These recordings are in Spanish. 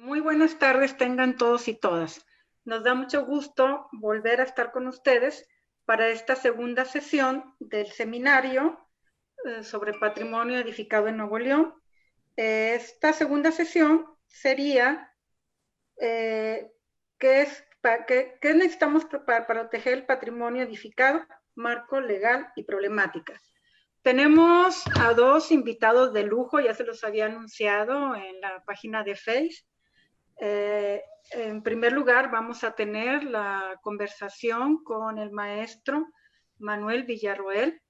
Muy buenas tardes tengan todos y todas. Nos da mucho gusto volver a estar con ustedes para esta segunda sesión del seminario sobre patrimonio edificado en Nuevo León. Esta segunda sesión sería ¿qué necesitamos para proteger el patrimonio edificado? Marco legal y problemáticas. Tenemos a dos invitados de lujo, ya se los había anunciado en la página de Facebook. En primer lugar, vamos a tener la conversación con el maestro Manuel Villarroel.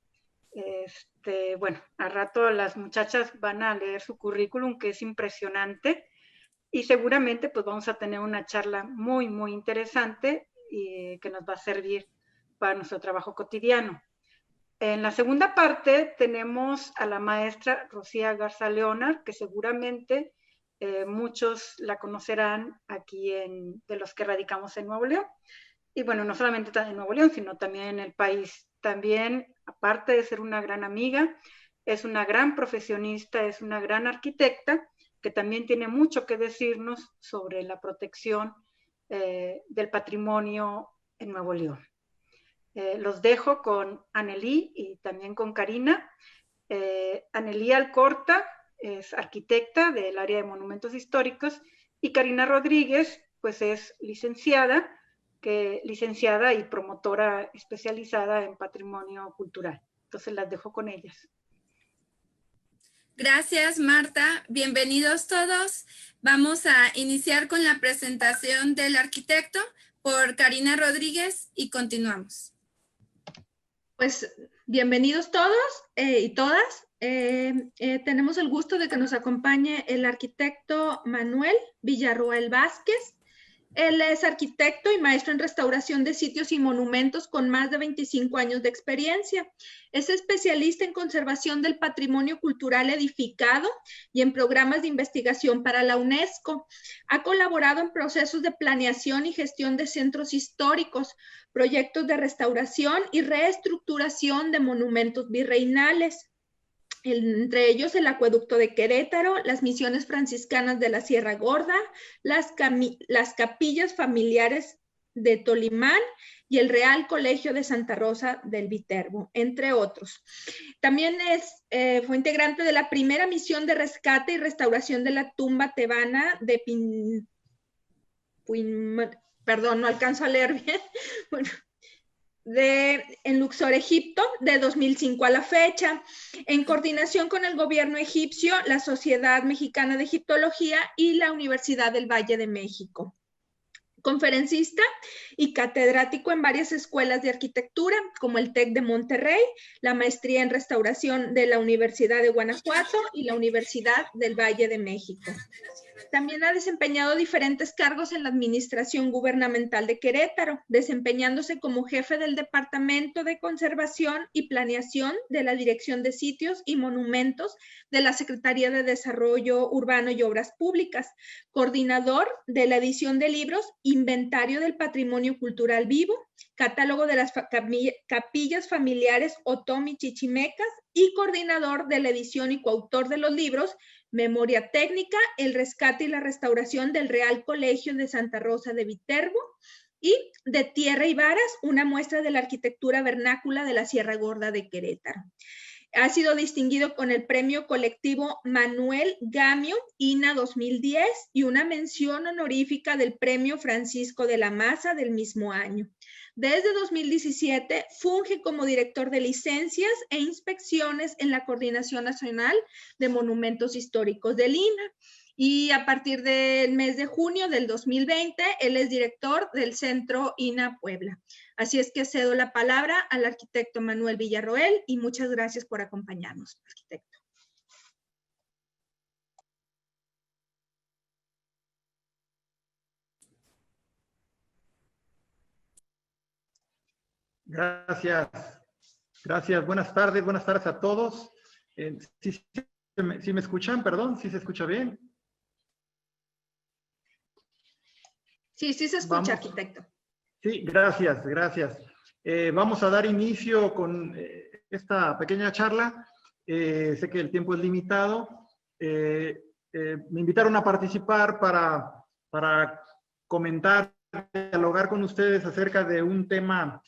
Bueno, a rato las muchachas van a leer su currículum, que es impresionante, y seguramente pues vamos a tener una charla muy, muy interesante y que nos va a servir para nuestro trabajo cotidiano. En la segunda parte tenemos a la maestra Rocía Garza Leonard, que seguramente muchos la conocerán aquí de los que radicamos en Nuevo León. Y bueno, no solamente en Nuevo León, sino también en el país. También, aparte de ser una gran amiga, es una gran profesionista, es una gran arquitecta, que también tiene mucho que decirnos sobre la protección del patrimonio en Nuevo León. Los dejo con Anneli y también con Karina. Anneli Alcorta es arquitecta del área de monumentos históricos y Karina Rodríguez pues es licenciada y promotora especializada en patrimonio cultural. Entonces las dejo con ellas. Gracias, Marta. Bienvenidos todos. Vamos a iniciar con la presentación del arquitecto por Karina Rodríguez y continuamos. Pues bienvenidos todos y todas. Tenemos el gusto de que nos acompañe el arquitecto Manuel Villarroel Vázquez. Él es arquitecto y maestro en restauración de sitios y monumentos con más de 25 años de experiencia. Es especialista en conservación del patrimonio cultural edificado y en programas de investigación para la UNESCO. Ha colaborado en procesos de planeación y gestión de centros históricos, proyectos de restauración y reestructuración de monumentos virreinales. Entre ellos el Acueducto de Querétaro, las misiones franciscanas de la Sierra Gorda, las capillas familiares de Tolimán y el Real Colegio de Santa Rosa del Viterbo, entre otros. También fue integrante de la primera misión de rescate y restauración de la tumba tebana de perdón, no alcanzo a leer bien. Bueno, en Luxor, Egipto, de 2005 a la fecha, en coordinación con el gobierno egipcio, la Sociedad Mexicana de Egiptología y la Universidad del Valle de México. Conferencista y catedrático en varias escuelas de arquitectura, como el TEC de Monterrey, la maestría en restauración de la Universidad de Guanajuato y la Universidad del Valle de México. También ha desempeñado diferentes cargos en la administración gubernamental de Querétaro, desempeñándose como jefe del Departamento de Conservación y Planeación de la Dirección de Sitios y Monumentos de la Secretaría de Desarrollo Urbano y Obras Públicas, coordinador de la edición de libros Inventario del Patrimonio Cultural Vivo, Catálogo de las Capillas Familiares Otomi Chichimecas y coordinador de la edición y coautor de los libros Memoria Técnica, el rescate y la restauración del Real Colegio de Santa Rosa de Viterbo y De Tierra y Varas, una muestra de la arquitectura vernácula de la Sierra Gorda de Querétaro. Ha sido distinguido con el premio colectivo Manuel Gamio INA 2010 y una mención honorífica del premio Francisco de la Maza del mismo año. Desde 2017 funge como director de licencias e inspecciones en la Coordinación Nacional de Monumentos Históricos del INA. Y a partir del mes de junio del 2020, él es director del Centro INA Puebla. Así es que cedo la palabra al arquitecto Manuel Villarroel y muchas gracias por acompañarnos, arquitecto. Gracias. Gracias. Buenas tardes a todos. ¿Sí me escuchan? Perdón, ¿sí se escucha bien? Sí, sí se escucha, arquitecto. Sí, gracias. Vamos a dar inicio con esta pequeña charla. Sé que el tiempo es limitado. me invitaron a participar para comentar, dialogar con ustedes acerca de un tema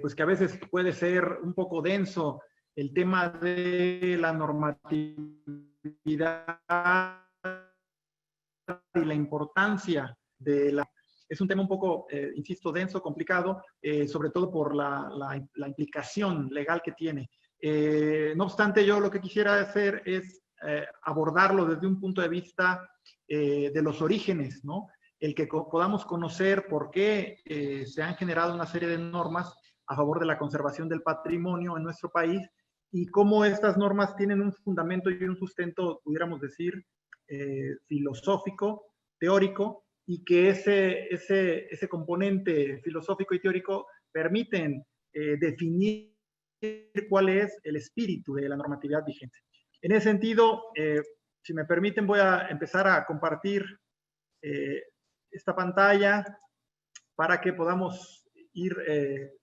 pues que a veces puede ser un poco denso, el tema de la normatividad y la importancia de la... Es un tema un poco, insisto, denso, complicado, sobre todo por la implicación legal que tiene. No obstante, yo lo que quisiera hacer es abordarlo desde un punto de vista de los orígenes, ¿no? El que podamos conocer por qué se han generado una serie de normas a favor de la conservación del patrimonio en nuestro país y cómo estas normas tienen un fundamento y un sustento, pudiéramos decir, filosófico, teórico, y que ese componente filosófico y teórico permiten definir cuál es el espíritu de la normatividad vigente. En ese sentido, si me permiten, voy a empezar a compartir esta pantalla para que podamos ir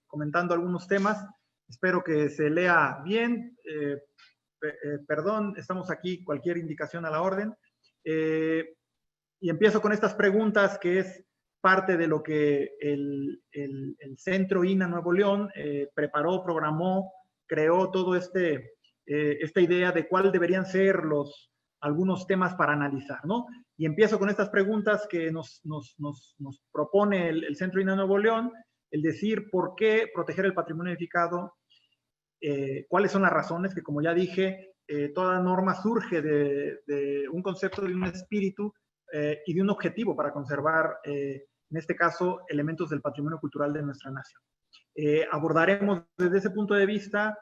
comentando algunos temas. Espero que se lea bien. Perdón, estamos aquí, cualquier indicación a la orden. Y empiezo con estas preguntas, que es parte de lo que el Centro INA Nuevo León preparó, programó, creó todo esta idea de cuáles deberían ser algunos temas para analizar, ¿no? Y empiezo con estas preguntas que nos propone el Centro INA Nuevo León, el decir por qué proteger el patrimonio edificado, cuáles son las razones, que como ya dije, toda norma surge de un concepto, de un espíritu y de un objetivo para conservar, en este caso, elementos del patrimonio cultural de nuestra nación. Abordaremos desde ese punto de vista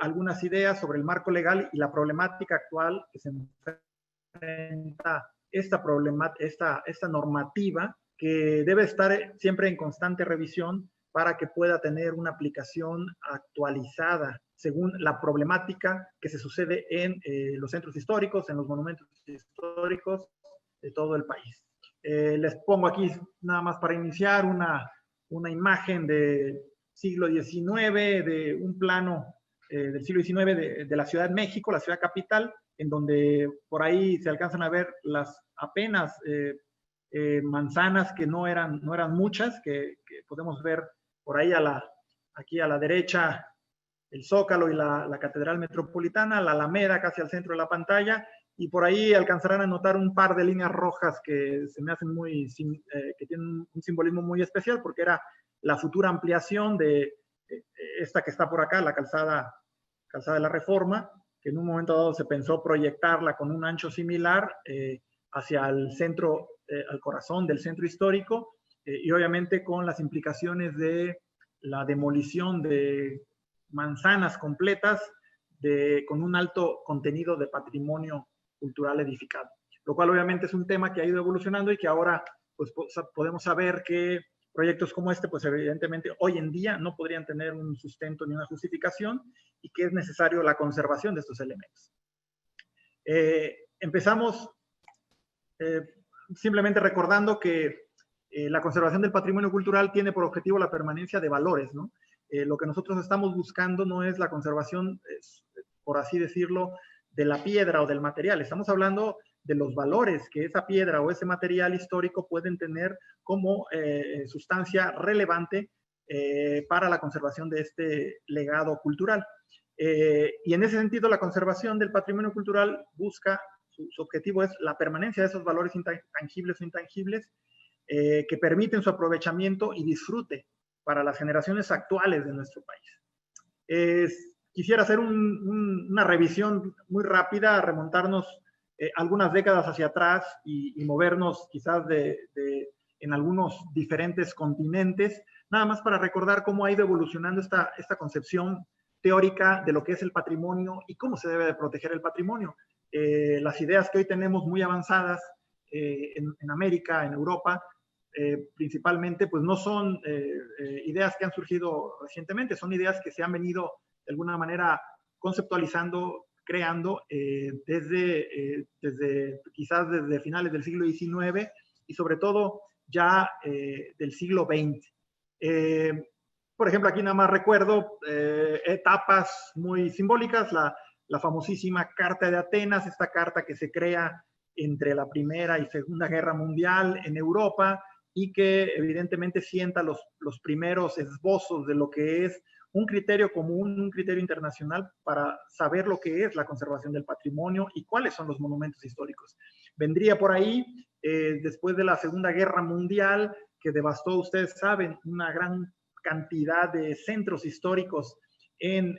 algunas ideas sobre el marco legal y la problemática actual que se enfrenta esta normativa, que debe estar siempre en constante revisión para que pueda tener una aplicación actualizada según la problemática que se sucede en los centros históricos, en los monumentos históricos de todo el país. Les pongo aquí, nada más para iniciar, una imagen del siglo XIX, de un plano del siglo XIX de la Ciudad de México, la ciudad capital, en donde por ahí se alcanzan a ver las apenas manzanas, que no eran muchas, que podemos ver por ahí aquí a la derecha, el Zócalo y la Catedral Metropolitana, la Alameda casi al centro de la pantalla, y por ahí alcanzarán a notar un par de líneas rojas que se me hacen que tienen un simbolismo muy especial, porque era la futura ampliación de esta que está por acá, la calzada de la Reforma, que en un momento dado se pensó proyectarla con un ancho similar hacia el centro, al corazón del centro histórico, y obviamente con las implicaciones de la demolición de manzanas completas con un alto contenido de patrimonio cultural edificado, lo cual obviamente es un tema que ha ido evolucionando y que ahora pues podemos saber que proyectos como este, pues evidentemente hoy en día no podrían tener un sustento ni una justificación, y que es necesario la conservación de estos elementos. Empezamos simplemente recordando que la conservación del patrimonio cultural tiene por objetivo la permanencia de valores, ¿no? Lo que nosotros estamos buscando no es la conservación, por así decirlo, de la piedra o del material. Estamos hablando de los valores que esa piedra o ese material histórico pueden tener como sustancia relevante para la conservación de este legado cultural. Y en ese sentido, la conservación del patrimonio cultural busca, su objetivo es la permanencia de esos valores tangibles o intangibles que permiten su aprovechamiento y disfrute para las generaciones actuales de nuestro país. Quisiera hacer una revisión muy rápida, remontarnos algunas décadas hacia atrás y movernos quizás en algunos diferentes continentes, nada más para recordar cómo ha ido evolucionando esta concepción teórica de lo que es el patrimonio y cómo se debe de proteger el patrimonio. Las ideas que hoy tenemos muy avanzadas en América, en Europa, principalmente, pues no son ideas que han surgido recientemente, son ideas que se han venido de alguna manera conceptualizando, creando quizás desde finales del siglo XIX y sobre todo ya del siglo XX. Por ejemplo, aquí nada más recuerdo etapas muy simbólicas, la famosísima Carta de Atenas, esta carta que se crea entre la Primera y Segunda Guerra Mundial en Europa, y que evidentemente sienta los primeros esbozos de lo que es un criterio común, un criterio internacional para saber lo que es la conservación del patrimonio y cuáles son los monumentos históricos. Vendría por ahí, después de la Segunda Guerra Mundial, que devastó, ustedes saben, una gran cantidad de centros históricos en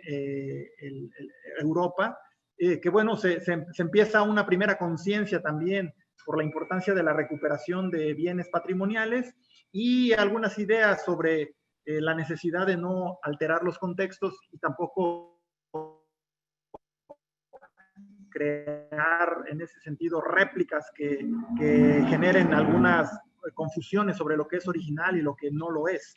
Europa, que bueno, se empieza una primera conciencia también por la importancia de la recuperación de bienes patrimoniales y algunas ideas sobre la necesidad de no alterar los contextos y tampoco crear en ese sentido réplicas que generen algunas confusiones sobre lo que es original y lo que no lo es.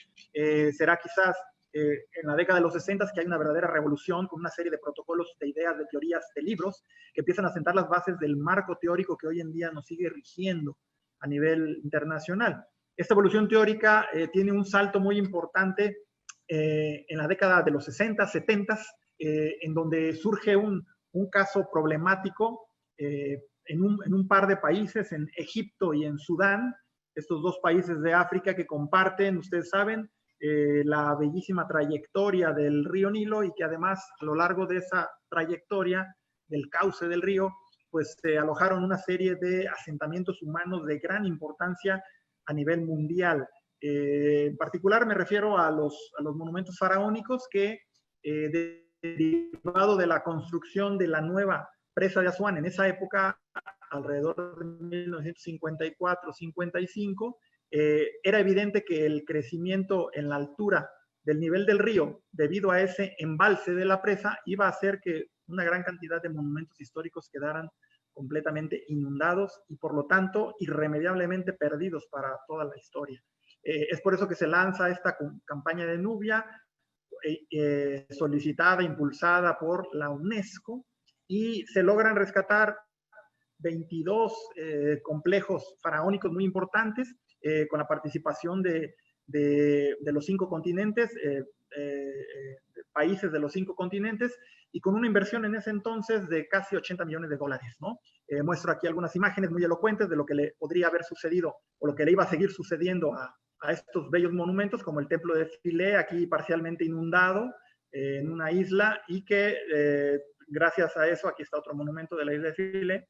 Será quizás en la década de los 60 que hay una verdadera revolución con una serie de protocolos, de ideas, de teorías, de libros que empiezan a sentar las bases del marco teórico que hoy en día nos sigue rigiendo a nivel internacional. Esta evolución teórica tiene un salto muy importante en la década de los 60, 70, en donde surge un caso problemático en un par de países, en Egipto y en Sudán, estos dos países de África que comparten, ustedes saben, la bellísima trayectoria del río Nilo y que además a lo largo de esa trayectoria del cauce del río, pues se alojaron una serie de asentamientos humanos de gran importancia a nivel mundial. En particular me refiero a los monumentos faraónicos que, derivado de la construcción de la nueva presa de Asuán en esa época, alrededor de 1954-55, era evidente que el crecimiento en la altura del nivel del río, debido a ese embalse de la presa, iba a hacer que una gran cantidad de monumentos históricos quedaran completamente inundados y por lo tanto irremediablemente perdidos para toda la historia. Es por eso que se lanza esta campaña de Nubia, solicitada, impulsada por la UNESCO, y se logran rescatar 22 complejos faraónicos muy importantes, con la participación de los 5 continentes, países de los 5 continentes, y con una inversión en ese entonces de casi $80 millones, ¿no? Muestro aquí algunas imágenes muy elocuentes de lo que le podría haber sucedido o lo que le iba a seguir sucediendo a estos bellos monumentos, como el templo de Philae, aquí parcialmente inundado en una isla, y que gracias a eso, aquí está otro monumento de la isla de Philae,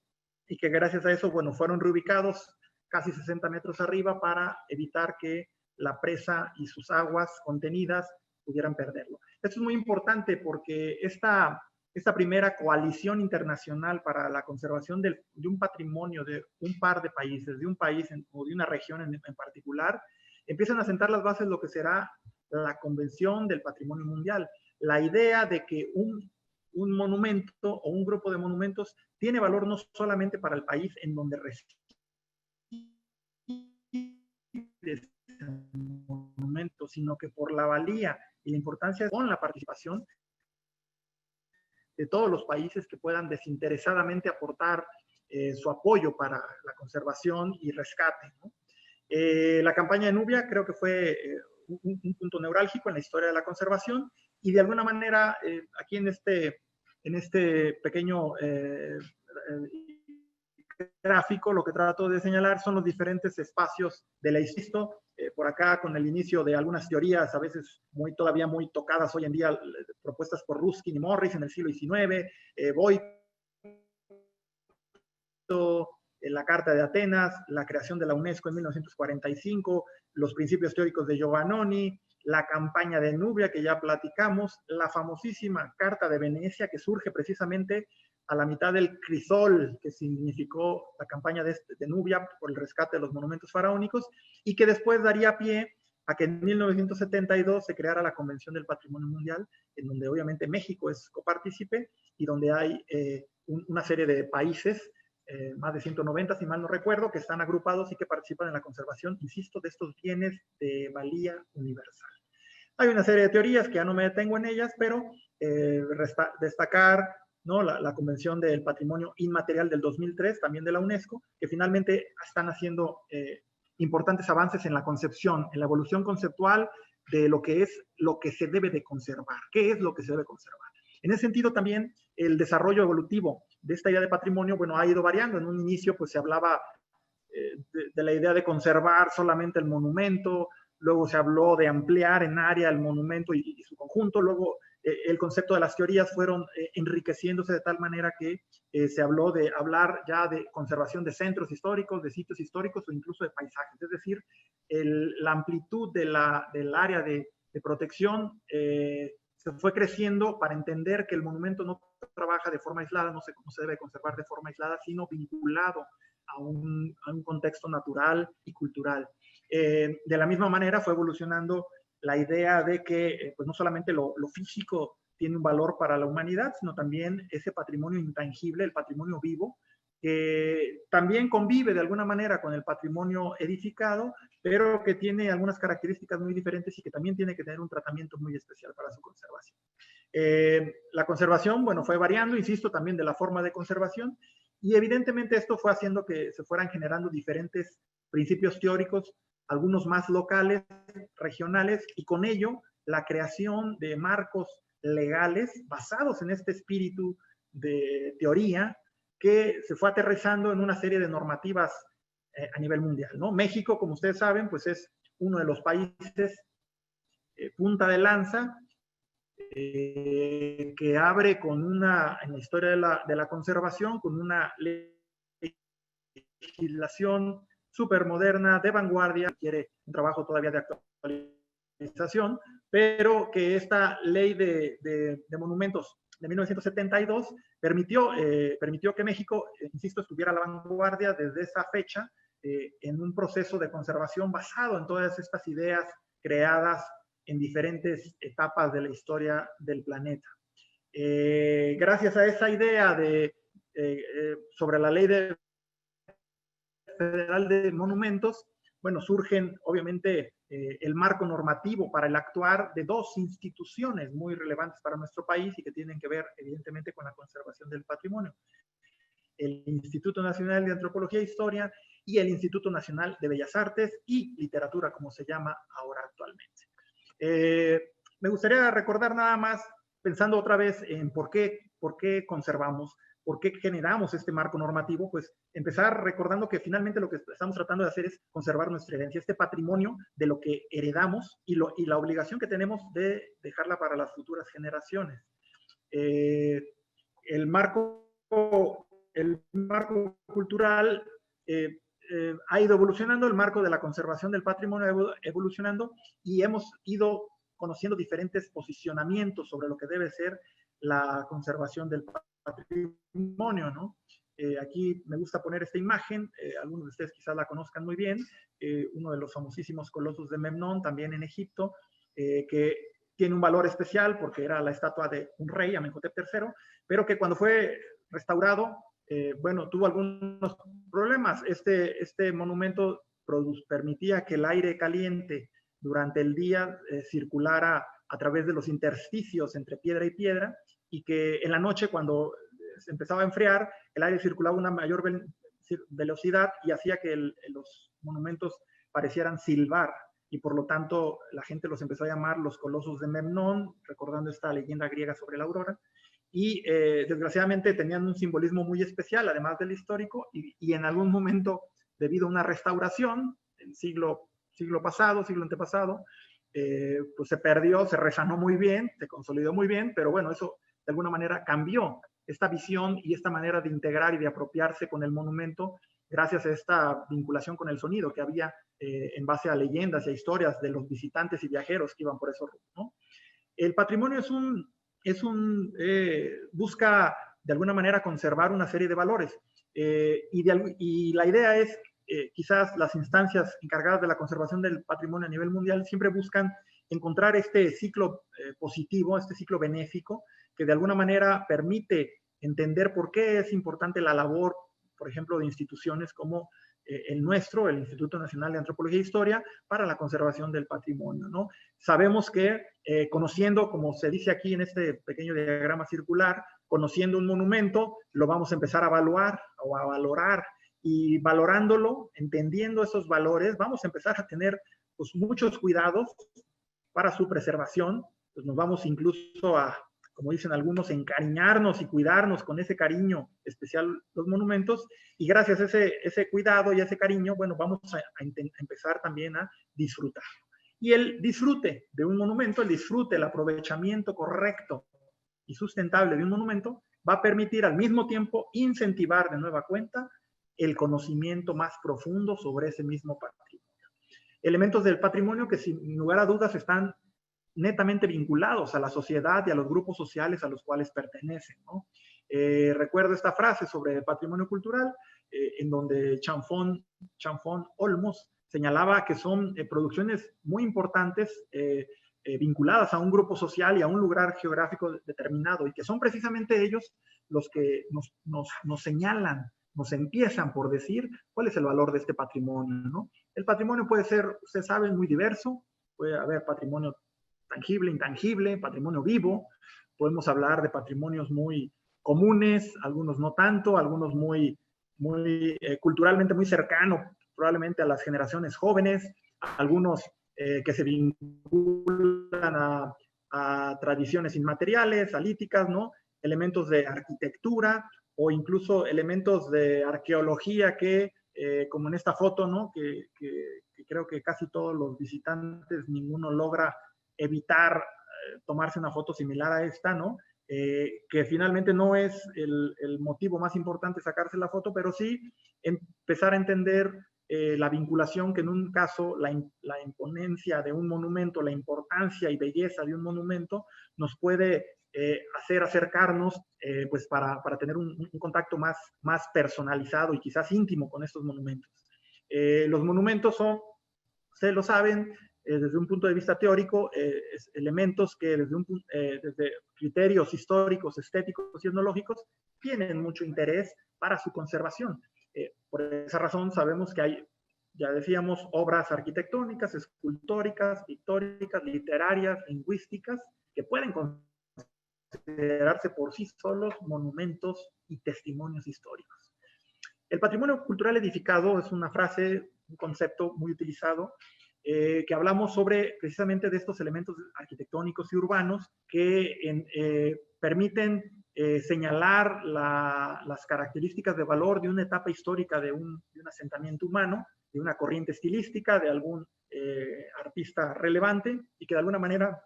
y que gracias a eso, bueno, fueron reubicados casi 60 metros arriba para evitar que la presa y sus aguas contenidas pudieran perderlo. Esto es muy importante porque esta primera coalición internacional para la conservación de un patrimonio de un par de países, de un país o de una región en particular, empiezan a sentar las bases de lo que será la Convención del Patrimonio Mundial. La idea de que un monumento o un grupo de monumentos tiene valor no solamente para el país en donde reside ese monumento, sino que por la valía y la importancia con la participación de todos los países que puedan desinteresadamente aportar su apoyo para la conservación y rescate, ¿no? La campaña de Nubia creo que fue un punto neurálgico en la historia de la conservación, y de alguna manera aquí en este pequeño gráfico lo que trato de señalar son los diferentes espacios de la historia. Por acá con el inicio de algunas teorías, a veces todavía muy tocadas hoy en día, propuestas por Ruskin y Morris en el siglo XIX, la Carta de Atenas, la creación de la UNESCO en 1945, los principios teóricos de Giovannoni, la campaña de Nubia que ya platicamos, la famosísima Carta de Venecia que surge precisamente a la mitad del crisol que significó la campaña de Nubia por el rescate de los monumentos faraónicos, y que después daría pie a que en 1972 se creara la Convención del Patrimonio Mundial, en donde obviamente México es copartícipe y donde hay una serie de países, más de 190 si mal no recuerdo, que están agrupados y que participan en la conservación, insisto, de estos bienes de valía universal. Hay una serie de teorías que ya no me detengo en ellas, pero destacar, ¿no?, la Convención del Patrimonio Inmaterial del 2003, también de la UNESCO, que finalmente están haciendo importantes avances en la concepción, en la evolución conceptual de lo que es lo que se debe de conservar. ¿Qué es lo que se debe conservar? En ese sentido también el desarrollo evolutivo esta idea de patrimonio, bueno, ha ido variando. En un inicio, pues se hablaba de la idea de conservar solamente el monumento, luego se habló de ampliar en área el monumento y su conjunto, luego el concepto de las teorías fueron enriqueciéndose de tal manera que se habló de hablar ya de conservación de centros históricos, de sitios históricos o incluso de paisajes, es decir, la amplitud del área de protección se fue creciendo para entender que el monumento no trabaja de forma aislada, no se debe conservar de forma aislada, sino vinculado a un contexto natural y cultural. De la misma manera fue evolucionando la idea de que pues no solamente lo físico tiene un valor para la humanidad, sino también ese patrimonio intangible, el patrimonio vivo, que también convive de alguna manera con el patrimonio edificado, pero que tiene algunas características muy diferentes y que también tiene que tener un tratamiento muy especial para su conservación. La conservación, bueno, fue variando, insisto, también de la forma de conservación, y evidentemente esto fue haciendo que se fueran generando diferentes principios teóricos, algunos más locales, regionales, y con ello la creación de marcos legales basados en este espíritu de teoría que se fue aterrizando en una serie de normativas a nivel mundial, ¿no? México, como ustedes saben, pues es uno de los países punta de lanza que abre en la historia de la conservación, con una legislación súper moderna, de vanguardia, quiere un trabajo todavía de actualización, pero que esta ley de monumentos de 1972 permitió que México, insisto, estuviera a la vanguardia desde esa fecha en un proceso de conservación basado en todas estas ideas creadas en diferentes etapas de la historia del planeta. Gracias a esa idea sobre la ley federal de monumentos, bueno, surgen obviamente el marco normativo para el actuar de dos instituciones muy relevantes para nuestro país y que tienen que ver evidentemente con la conservación del patrimonio. El Instituto Nacional de Antropología e Historia y el Instituto Nacional de Bellas Artes y Literatura, como se llama ahora actualmente. Me gustaría recordar nada más, pensando otra vez en por qué conservamos, por qué generamos este marco normativo, pues empezar recordando que finalmente lo que estamos tratando de hacer es conservar nuestra herencia, este patrimonio de lo que heredamos y la obligación que tenemos de dejarla para las futuras generaciones. El marco cultural ha ido evolucionando, el marco de la conservación del patrimonio ha ido evolucionando y hemos ido conociendo diferentes posicionamientos sobre lo que debe ser la conservación del patrimonio, ¿no? Aquí me gusta poner esta imagen, algunos de ustedes quizás la conozcan muy bien, uno de los famosísimos colosos de Memnón, también en Egipto, que tiene un valor especial porque era la estatua de un rey, Amenhotep III, pero que cuando fue restaurado, bueno, tuvo algunos problemas. Este monumento permitía que el aire caliente durante el día circulara a través de los intersticios entre piedra y piedra, y que en la noche, cuando se empezaba a enfriar, el aire circulaba a una mayor velocidad y hacía que los monumentos parecieran silbar, y por lo tanto la gente los empezó a llamar los colosos de Memnón, recordando esta leyenda griega sobre la aurora, y desgraciadamente tenían un simbolismo muy especial, además del histórico, y en algún momento, debido a una restauración, el siglo antepasado, pues se perdió, se resanó muy bien, se consolidó muy bien, pero bueno, eso de alguna manera cambió esta visión y esta manera de integrar y de apropiarse con el monumento gracias a esta vinculación con el sonido que había en base a leyendas y a historias de los visitantes y viajeros que iban por esos rumbos, ¿no? El patrimonio busca de alguna manera conservar una serie de valores y la idea es quizás las instancias encargadas de la conservación del patrimonio a nivel mundial siempre buscan encontrar este ciclo positivo, este ciclo benéfico, que de alguna manera permite entender por qué es importante la labor, por ejemplo, de instituciones como el nuestro, el Instituto Nacional de Antropología e Historia, para la conservación del patrimonio, ¿no? Sabemos que conociendo, como se dice aquí en este pequeño diagrama circular, conociendo un monumento, lo vamos a empezar a evaluar o a valorar, y valorándolo, entendiendo esos valores, vamos a empezar a tener pues, muchos cuidados para su preservación. Pues nos vamos incluso a como dicen algunos, encariñarnos y cuidarnos con ese cariño especial los monumentos, y gracias a ese cuidado y a ese cariño, bueno, vamos a empezar también a disfrutar. Y el disfrute de un monumento, el disfrute, el aprovechamiento correcto y sustentable de un monumento, va a permitir al mismo tiempo incentivar de nueva cuenta el conocimiento más profundo sobre ese mismo patrimonio. Elementos del patrimonio que sin lugar a dudas están netamente vinculados a la sociedad y a los grupos sociales a los cuales pertenecen, ¿no? Recuerdo esta frase sobre el patrimonio cultural, en donde Chanfón Olmos señalaba que son producciones muy importantes vinculadas a un grupo social y a un lugar geográfico determinado, y que son precisamente ellos los que nos señalan, nos empiezan por decir cuál es el valor de este patrimonio, ¿no? El patrimonio puede ser, ustedes saben, muy diverso. Puede haber patrimonio tangible, intangible, patrimonio vivo. Podemos hablar de patrimonios muy comunes, algunos no tanto, algunos muy culturalmente muy cercanos, probablemente a las generaciones jóvenes, algunos que se vinculan a tradiciones inmateriales, alíticas, ¿no? Elementos de arquitectura o incluso elementos de arqueología que, como en esta foto, ¿no? Que creo que casi todos los visitantes, ninguno logra evitar tomarse una foto similar a esta, ¿no? Que finalmente no es el motivo más importante sacarse la foto, pero sí empezar a entender la vinculación que en un caso la imponencia de un monumento, la importancia y belleza de un monumento nos puede hacer acercarnos pues para tener un contacto más personalizado y quizás íntimo con estos monumentos. Los monumentos son, ustedes lo saben, desde un punto de vista teórico, elementos que desde criterios históricos, estéticos y etnológicos tienen mucho interés para su conservación. Por esa razón sabemos que hay, ya decíamos, obras arquitectónicas, escultóricas, pictóricas, literarias, lingüísticas, que pueden considerarse por sí solos monumentos y testimonios históricos. El patrimonio cultural edificado es una frase, un concepto muy utilizado, que hablamos sobre precisamente de estos elementos arquitectónicos y urbanos que permiten señalar las características de valor de una etapa histórica de un asentamiento humano, de una corriente estilística, de algún artista relevante, y que de alguna manera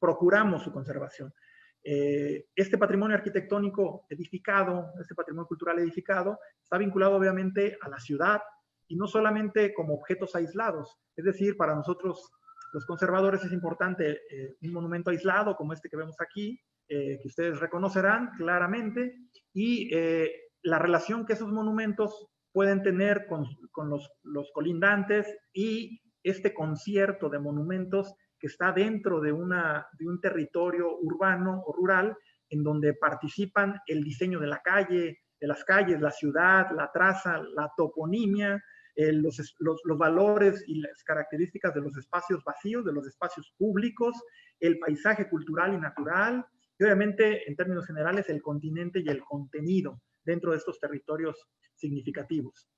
procuramos su conservación. Este patrimonio arquitectónico edificado, este patrimonio cultural edificado, está vinculado obviamente a la ciudad, y no solamente como objetos aislados. Es decir, para nosotros los conservadores es importante un monumento aislado como este que vemos aquí, que ustedes reconocerán claramente, y la relación que esos monumentos pueden tener con los colindantes y este concierto de monumentos que está dentro de un territorio urbano o rural en donde participan el diseño de la calle, de las calles, la ciudad, la traza, la toponimia, los valores y las características de los espacios vacíos, de los espacios públicos, el paisaje cultural y natural, y obviamente, en términos generales, el continente y el contenido dentro de estos territorios significativos.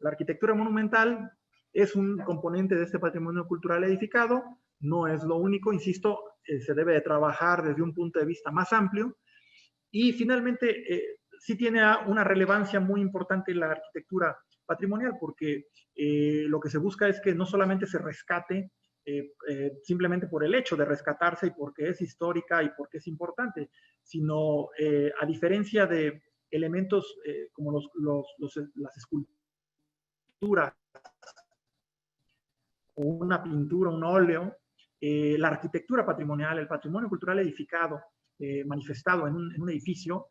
La arquitectura monumental es un componente de este patrimonio cultural edificado, no es lo único, insisto, se debe de trabajar desde un punto de vista más amplio, y finalmente sí tiene una relevancia muy importante en la arquitectura patrimonial, porque lo que se busca es que no solamente se rescate simplemente por el hecho de rescatarse y porque es histórica y porque es importante, sino a diferencia de elementos como las esculturas o una pintura, un óleo, la arquitectura patrimonial, el patrimonio cultural edificado, manifestado en un edificio,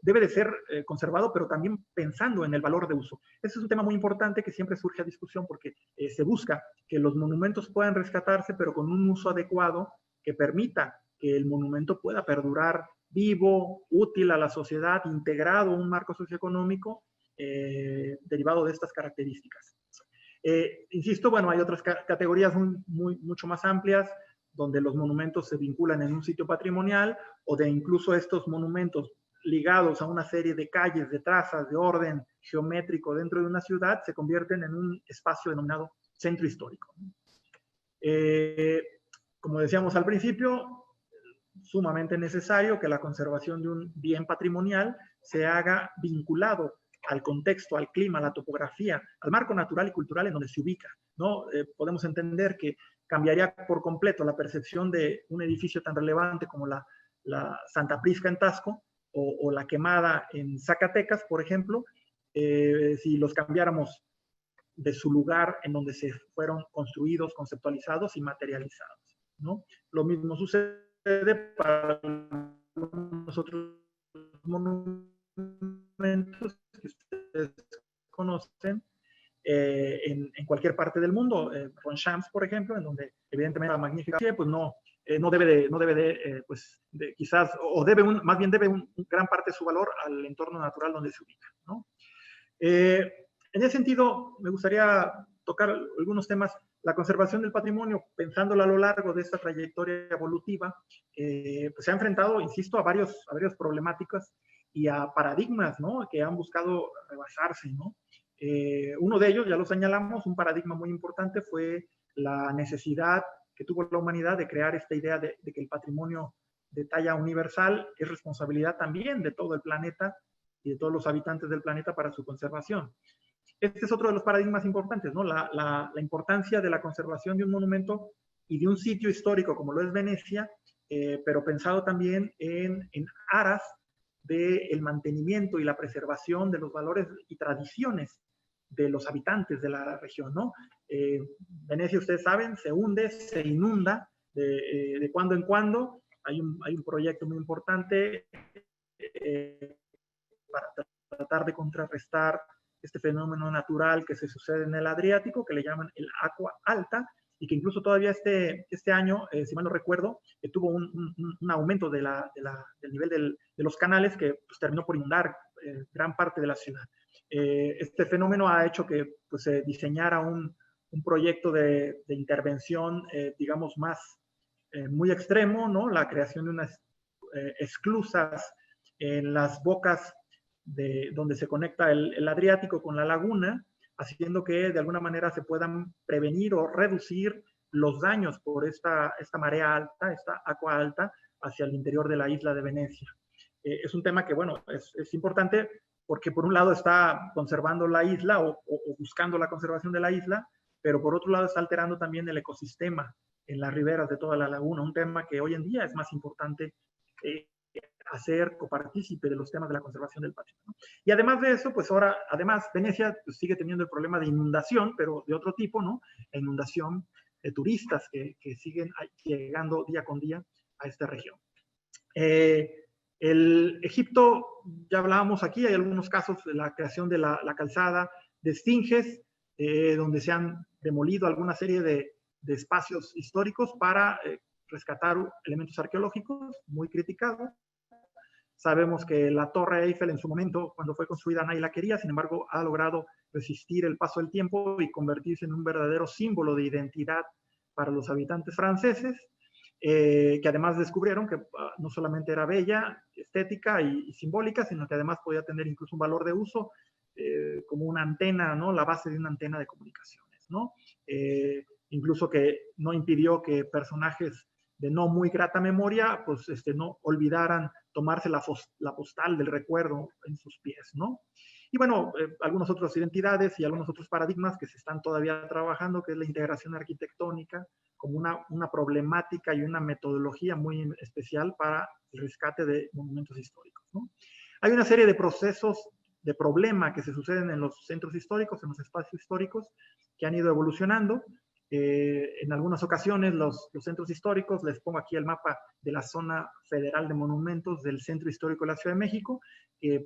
debe de ser conservado, pero también pensando en el valor de uso. Ese es un tema muy importante que siempre surge a discusión porque se busca que los monumentos puedan rescatarse, pero con un uso adecuado que permita que el monumento pueda perdurar vivo, útil a la sociedad, integrado a un marco socioeconómico derivado de estas características. Insisto, bueno, hay otras categorías mucho más amplias, donde los monumentos se vinculan en un sitio patrimonial, o de incluso estos monumentos ligados a una serie de calles, de trazas, de orden geométrico dentro de una ciudad, se convierten en un espacio denominado centro histórico. Como decíamos al principio, sumamente necesario que la conservación de un bien patrimonial se haga vinculado al contexto, al clima, a la topografía, al marco natural y cultural en donde se ubica, ¿no? Podemos entender que cambiaría por completo la percepción de un edificio tan relevante como la Santa Prisca en Taxco o la Quemada en Zacatecas, por ejemplo, si los cambiáramos de su lugar en donde se fueron construidos, conceptualizados y materializados, ¿no? Lo mismo sucede para los otros monumentos que ustedes conocen en cualquier parte del mundo. Ronchamps, por ejemplo, en donde evidentemente la magnífica pues no debe pues quizás, o debe más bien debe gran parte de su valor al entorno natural donde se ubica, ¿no? En ese sentido, me gustaría tocar algunos temas. La conservación del patrimonio, pensándolo a lo largo de esta trayectoria evolutiva, pues se ha enfrentado, insisto, a varias problemáticas y a paradigmas, ¿no?, que han buscado rebasarse, ¿no? Uno de ellos, ya lo señalamos, un paradigma muy importante fue la necesidad que tuvo la humanidad de crear esta idea de que el patrimonio de talla universal es responsabilidad también de todo el planeta y de todos los habitantes del planeta para su conservación. Este es otro de los paradigmas importantes, ¿no? La importancia de la conservación de un monumento y de un sitio histórico como lo es Venecia, pero pensado también en aras del mantenimiento y la preservación de los valores y tradiciones de los habitantes de la región, ¿no? Venecia, ustedes saben, se hunde, se inunda de cuando en cuando. Hay un proyecto muy importante para tratar de contrarrestar este fenómeno natural que se sucede en el Adriático, que le llaman el agua alta, y que incluso todavía este año, si mal no recuerdo, tuvo un aumento del nivel de los canales que pues, terminó por inundar gran parte de la ciudad. Este fenómeno ha hecho que pues, se diseñara un proyecto de intervención, digamos, muy extremo, ¿no? La creación de unas esclusas en las bocas donde se conecta el Adriático con la laguna, haciendo que de alguna manera se puedan prevenir o reducir los daños por esta marea alta, esta agua alta, hacia el interior de la isla de Venecia. Es un tema que, bueno, es importante porque por un lado está conservando la isla o buscando la conservación de la isla, pero por otro lado está alterando también el ecosistema en las riberas de toda la laguna, un tema que hoy en día es más importante hacer copartícipe de los temas de la conservación del patrimonio. Y además de eso, pues ahora, además, Venecia pues, sigue teniendo el problema de inundación, pero de otro tipo, ¿no? La inundación de turistas que siguen llegando día con día a esta región. El Egipto, ya hablábamos aquí, hay algunos casos de la creación de la calzada de Esfinges, donde se han demolido alguna serie de espacios históricos para rescatar elementos arqueológicos muy criticados. Sabemos que la Torre Eiffel en su momento, cuando fue construida, nadie la quería, sin embargo, ha logrado resistir el paso del tiempo y convertirse en un verdadero símbolo de identidad para los habitantes franceses, que además descubrieron que no solamente era bella, estética y simbólica, sino que además podía tener incluso un valor de uso como una antena, ¿no? La base de una antena de comunicaciones, ¿no? Incluso que no impidió que personajes de no muy grata memoria, pues no olvidaran tomarse la postal del recuerdo en sus pies, ¿no? Y bueno, algunas otras identidades y algunos otros paradigmas que se están todavía trabajando, que es la integración arquitectónica, como una problemática y una metodología muy especial para el rescate de monumentos históricos, ¿no? Hay una serie de procesos de problema que se suceden en los centros históricos, en los espacios históricos, que han ido evolucionando. En algunas ocasiones los centros históricos, les pongo aquí el mapa de la zona federal de monumentos del Centro Histórico de la Ciudad de México,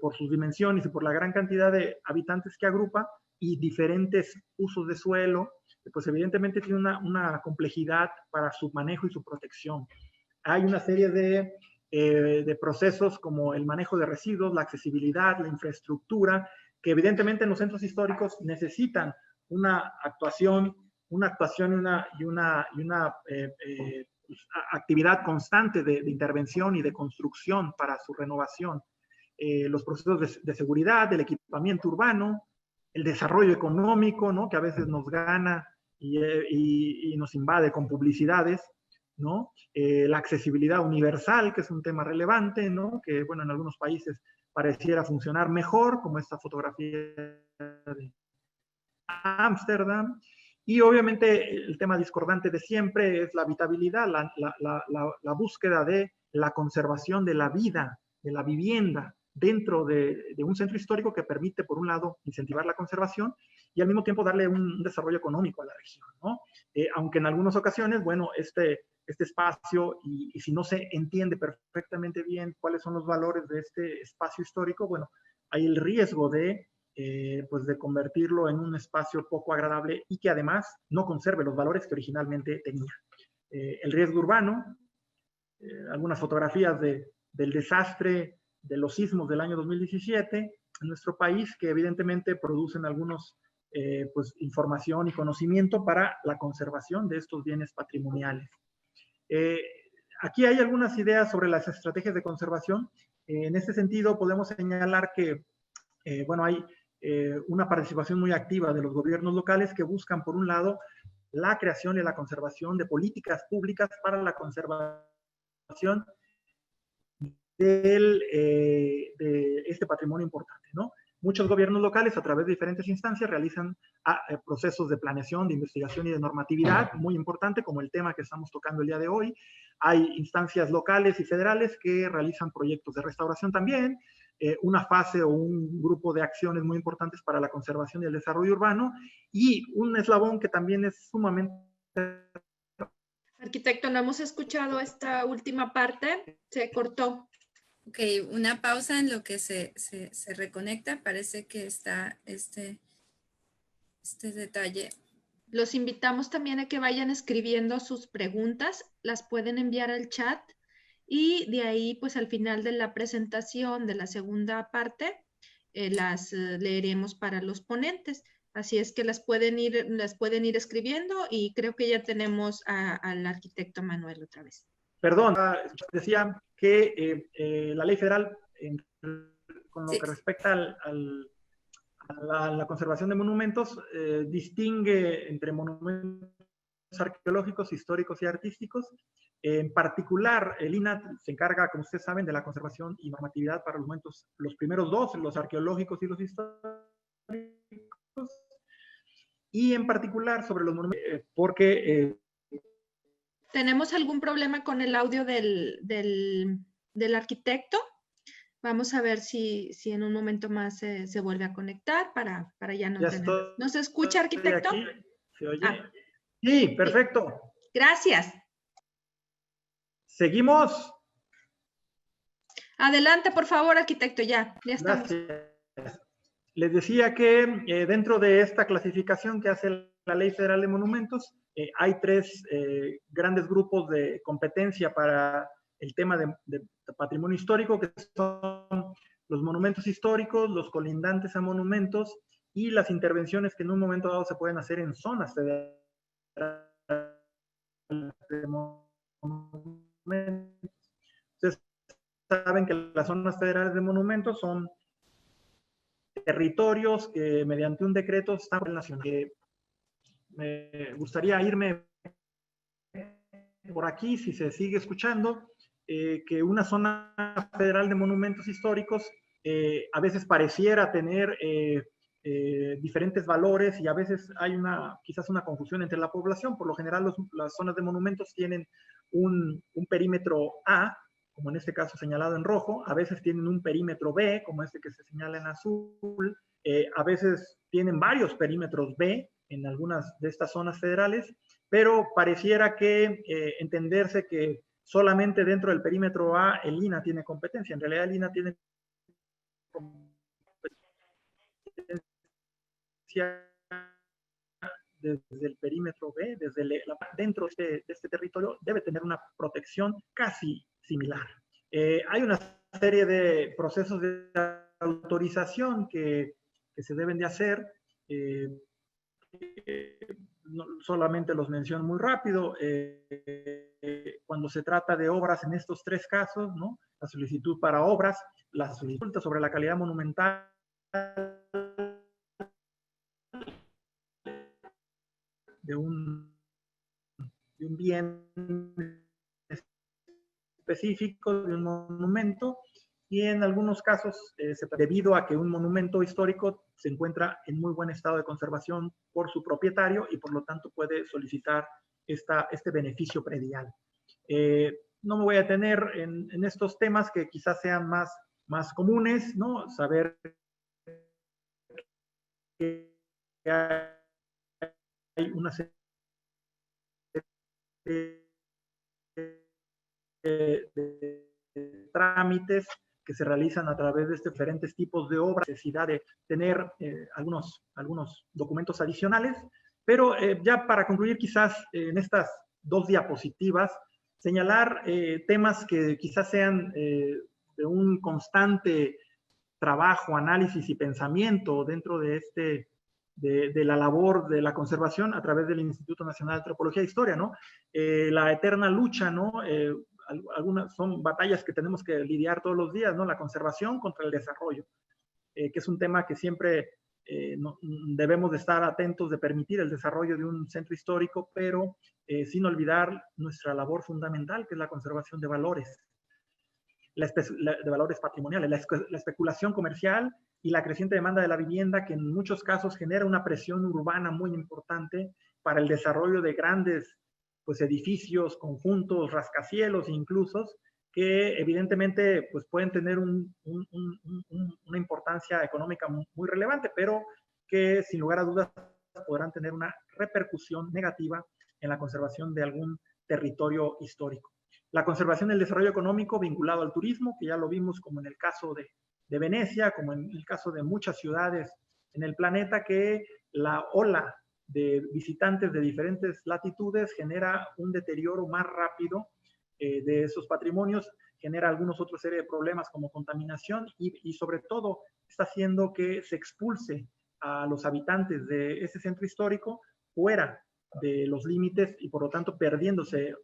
por sus dimensiones y por la gran cantidad de habitantes que agrupa y diferentes usos de suelo, pues evidentemente tiene una complejidad para su manejo y su protección. Hay una serie de procesos como el manejo de residuos, la accesibilidad, la infraestructura, que evidentemente en los centros históricos necesitan una actuación y una actividad constante de intervención y de construcción para su renovación. Los procesos de seguridad, del equipamiento urbano, el desarrollo económico, ¿no? Que a veces nos gana y nos invade con publicidades, ¿no? La accesibilidad universal, que es un tema relevante, ¿no? Que, bueno, en algunos países pareciera funcionar mejor, como esta fotografía de Ámsterdam. Y obviamente el tema discordante de siempre es la habitabilidad, la búsqueda de la conservación de la vida, de la vivienda dentro de un centro histórico que permite, por un lado, incentivar la conservación y al mismo tiempo darle un desarrollo económico a la región, ¿no? Aunque en algunas ocasiones, bueno, este espacio, y si no se entiende perfectamente bien cuáles son los valores de este espacio histórico, bueno, hay el riesgo de pues de convertirlo en un espacio poco agradable y que además no conserve los valores que originalmente tenía. El riesgo urbano, algunas fotografías del desastre de los sismos del año 2017 en nuestro país, que evidentemente producen algunos pues información y conocimiento para la conservación de estos bienes patrimoniales. Aquí hay algunas ideas sobre las estrategias de conservación. En este sentido, podemos señalar que, bueno, hay una participación muy activa de los gobiernos locales que buscan, por un lado, la creación y la conservación de políticas públicas para la conservación de este patrimonio importante, ¿no? Muchos gobiernos locales, a través de diferentes instancias, realizan procesos de planeación, de investigación y de normatividad, muy importante, como el tema que estamos tocando el día de hoy. Hay instancias locales y federales que realizan proyectos de restauración también, una fase o un grupo de acciones muy importantes para la conservación y el desarrollo urbano, y un eslabón que también es sumamente... Arquitecto, no hemos escuchado esta última parte, se cortó. Ok, una pausa en lo que se reconecta. Parece que está este detalle. Los invitamos también a que vayan escribiendo sus preguntas, las pueden enviar al chat y de ahí, pues al final de la presentación de la segunda parte, las leeremos para los ponentes. Así es que las pueden ir escribiendo y creo que ya tenemos al arquitecto Manuel otra vez. Perdón, decía que la ley federal, con lo que respecta a la conservación de monumentos, distingue entre monumentos arqueológicos, históricos y artísticos. En particular, el INAH se encarga, como ustedes saben, de la conservación y normatividad para los monumentos, los primeros dos, los arqueológicos y los históricos, y en particular sobre los monumentos, porque... ¿Tenemos algún problema con el audio del arquitecto? Vamos a ver si en un momento más se vuelve a conectar para ya no tener. ¿Nos escucha, arquitecto? Aquí. ¿Se oye? Sí, perfecto. Sí. Gracias. ¿Seguimos? Adelante, por favor, arquitecto, ya estamos. Gracias. Les decía que dentro de esta clasificación que hace la Ley Federal de Monumentos, hay tres grandes grupos de competencia para el tema de patrimonio histórico, que son los monumentos históricos, los colindantes a monumentos y las intervenciones que en un momento dado se pueden hacer en zonas federales de monumentos. Ustedes saben que las zonas federales de monumentos son territorios que mediante un decreto están relacionados. Me gustaría irme por aquí, si se sigue escuchando, que una zona federal de monumentos históricos a veces pareciera tener diferentes valores y a veces hay quizás una confusión entre la población. Por lo general, las zonas de monumentos tienen un perímetro A, como en este caso señalado en rojo, a veces tienen un perímetro B, como este que se señala en azul, a veces tienen varios perímetros B en algunas de estas zonas federales, pero pareciera que entenderse que solamente dentro del perímetro A el INAH tiene competencia. En realidad el INAH tiene competencia desde el perímetro B, dentro de este territorio, debe tener una protección casi similar. Hay una serie de procesos de autorización que se deben de hacer. Solamente los menciono muy rápido. Cuando se trata de obras en estos tres casos, ¿no? La solicitud para obras, la solicitud sobre la calidad monumental de un bien específico de un monumento, y en algunos casos, debido a que un monumento histórico se encuentra en muy buen estado de conservación por su propietario y por lo tanto puede solicitar este beneficio predial. No me voy a detener en estos temas que quizás sean más comunes, ¿no? Saber que hay una serie de trámites que se realizan a través de diferentes tipos de obras, necesidad de tener algunos documentos adicionales, pero ya para concluir quizás en estas 2 diapositivas, señalar temas que quizás sean de un constante trabajo, análisis y pensamiento dentro de de la labor de la conservación a través del Instituto Nacional de Antropología e Historia, ¿no? La eterna lucha, ¿no? Algunas son batallas que tenemos que lidiar todos los días, ¿no? La conservación contra el desarrollo, que es un tema que siempre no, debemos de estar atentos de permitir el desarrollo de un centro histórico, pero sin olvidar nuestra labor fundamental, que es la conservación de valores, de valores patrimoniales, la especulación comercial y la creciente demanda de la vivienda, que en muchos casos genera una presión urbana muy importante para el desarrollo de grandes pues, edificios, conjuntos, rascacielos incluso, que evidentemente pues, pueden tener una importancia económica muy relevante, pero que sin lugar a dudas podrán tener una repercusión negativa en la conservación de algún territorio histórico. La conservación del desarrollo económico vinculado al turismo, que ya lo vimos como en el caso de Venecia, como en el caso de muchas ciudades en el planeta, que la ola de visitantes de diferentes latitudes genera un deterioro más rápido de esos patrimonios, genera algunos otros serie de problemas como contaminación y sobre todo está haciendo que se expulse a los habitantes de ese centro histórico fuera de los límites y por lo tanto perdiéndose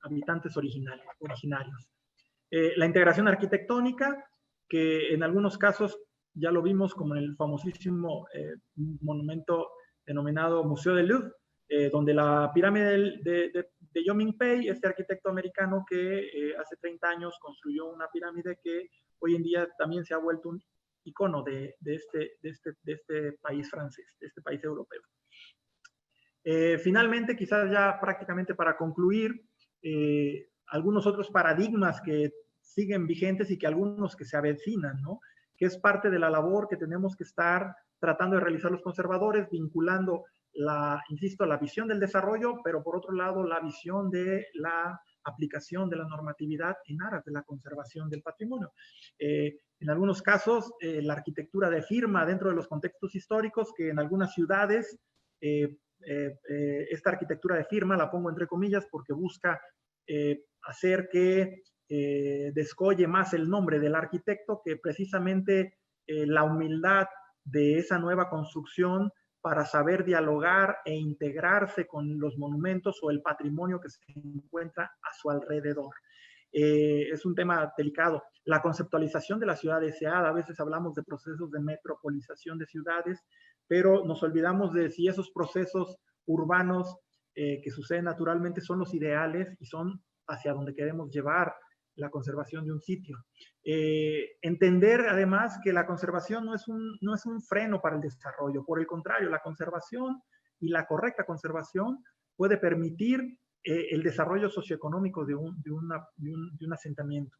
habitantes originarios. La integración arquitectónica, que en algunos casos ya lo vimos como en el famosísimo monumento denominado Museo del Louvre, donde la pirámide de Yoming-Pei, este arquitecto americano que hace 30 años construyó una pirámide que hoy en día también se ha vuelto un icono de este país francés, de este país europeo. Finalmente, quizás ya prácticamente para concluir, algunos otros paradigmas que siguen vigentes y que algunos que se avecinan, ¿no? Que es parte de la labor que tenemos que estar tratando de realizar los conservadores, vinculando insisto, la visión del desarrollo, pero por otro lado la visión de la aplicación de la normatividad en aras de la conservación del patrimonio. En algunos casos, la arquitectura de firma dentro de los contextos históricos, que en algunas ciudades esta arquitectura de firma, la pongo entre comillas, porque busca hacer que descolle más el nombre del arquitecto que precisamente la humildad de esa nueva construcción para saber dialogar e integrarse con los monumentos o el patrimonio que se encuentra a su alrededor. Es un tema delicado. La conceptualización de la ciudad deseada, a veces hablamos de procesos de metropolización de ciudades, pero nos olvidamos de si esos procesos urbanos que suceden naturalmente son los ideales y son hacia donde queremos llevar la conservación de un sitio. Entender además que la conservación no es un freno para el desarrollo, por el contrario, la conservación y la correcta conservación puede permitir el desarrollo socioeconómico de un asentamiento.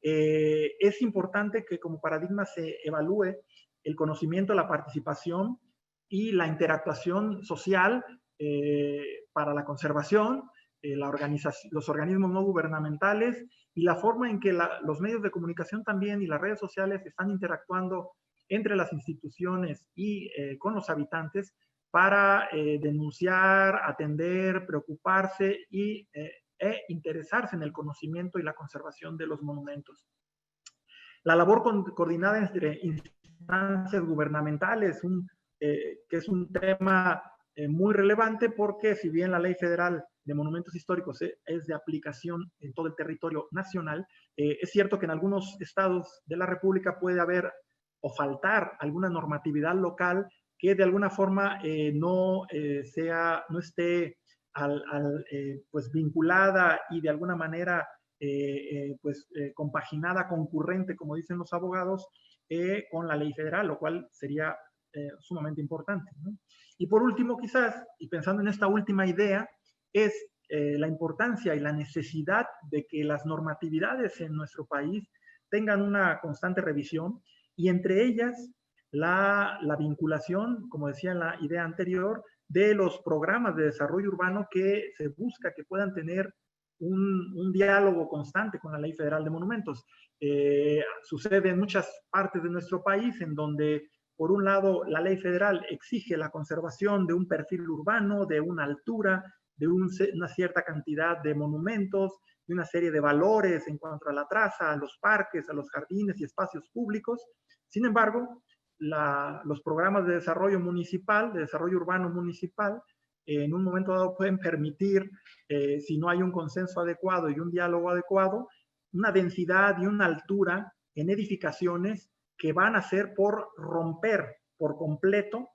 Es importante que como paradigma se evalúe el conocimiento, la participación y la interactuación social para la conservación, los organismos no gubernamentales y la forma en que los medios de comunicación también y las redes sociales están interactuando entre las instituciones y con los habitantes para denunciar, atender, preocuparse e interesarse en el conocimiento y la conservación de los monumentos. La labor coordinada entre instancias gubernamentales, que es un tema muy relevante porque si bien la Ley Federal de Monumentos Históricos es de aplicación en todo el territorio nacional, es cierto que en algunos estados de la República puede haber o faltar alguna normatividad local que de alguna forma no esté pues vinculada y de alguna manera compaginada, concurrente, como dicen los abogados, con la ley federal, lo cual sería sumamente importante, ¿no? Y por último, quizás, y pensando en esta última idea, es la importancia y la necesidad de que las normatividades en nuestro país tengan una constante revisión, y entre ellas la vinculación, como decía en la idea anterior, de los programas de desarrollo urbano que se busca que puedan tener un diálogo constante con la Ley Federal de Monumentos. Sucede en muchas partes de nuestro país en donde, por un lado, la Ley Federal exige la conservación de un perfil urbano, de una altura, de una cierta cantidad de monumentos, de una serie de valores en cuanto a la traza, a los parques, a los jardines y espacios públicos. Sin embargo, los programas de desarrollo municipal, de desarrollo urbano municipal, en un momento dado pueden permitir, si no hay un consenso adecuado y un diálogo adecuado, una densidad y una altura en edificaciones que van a ser por romper por completo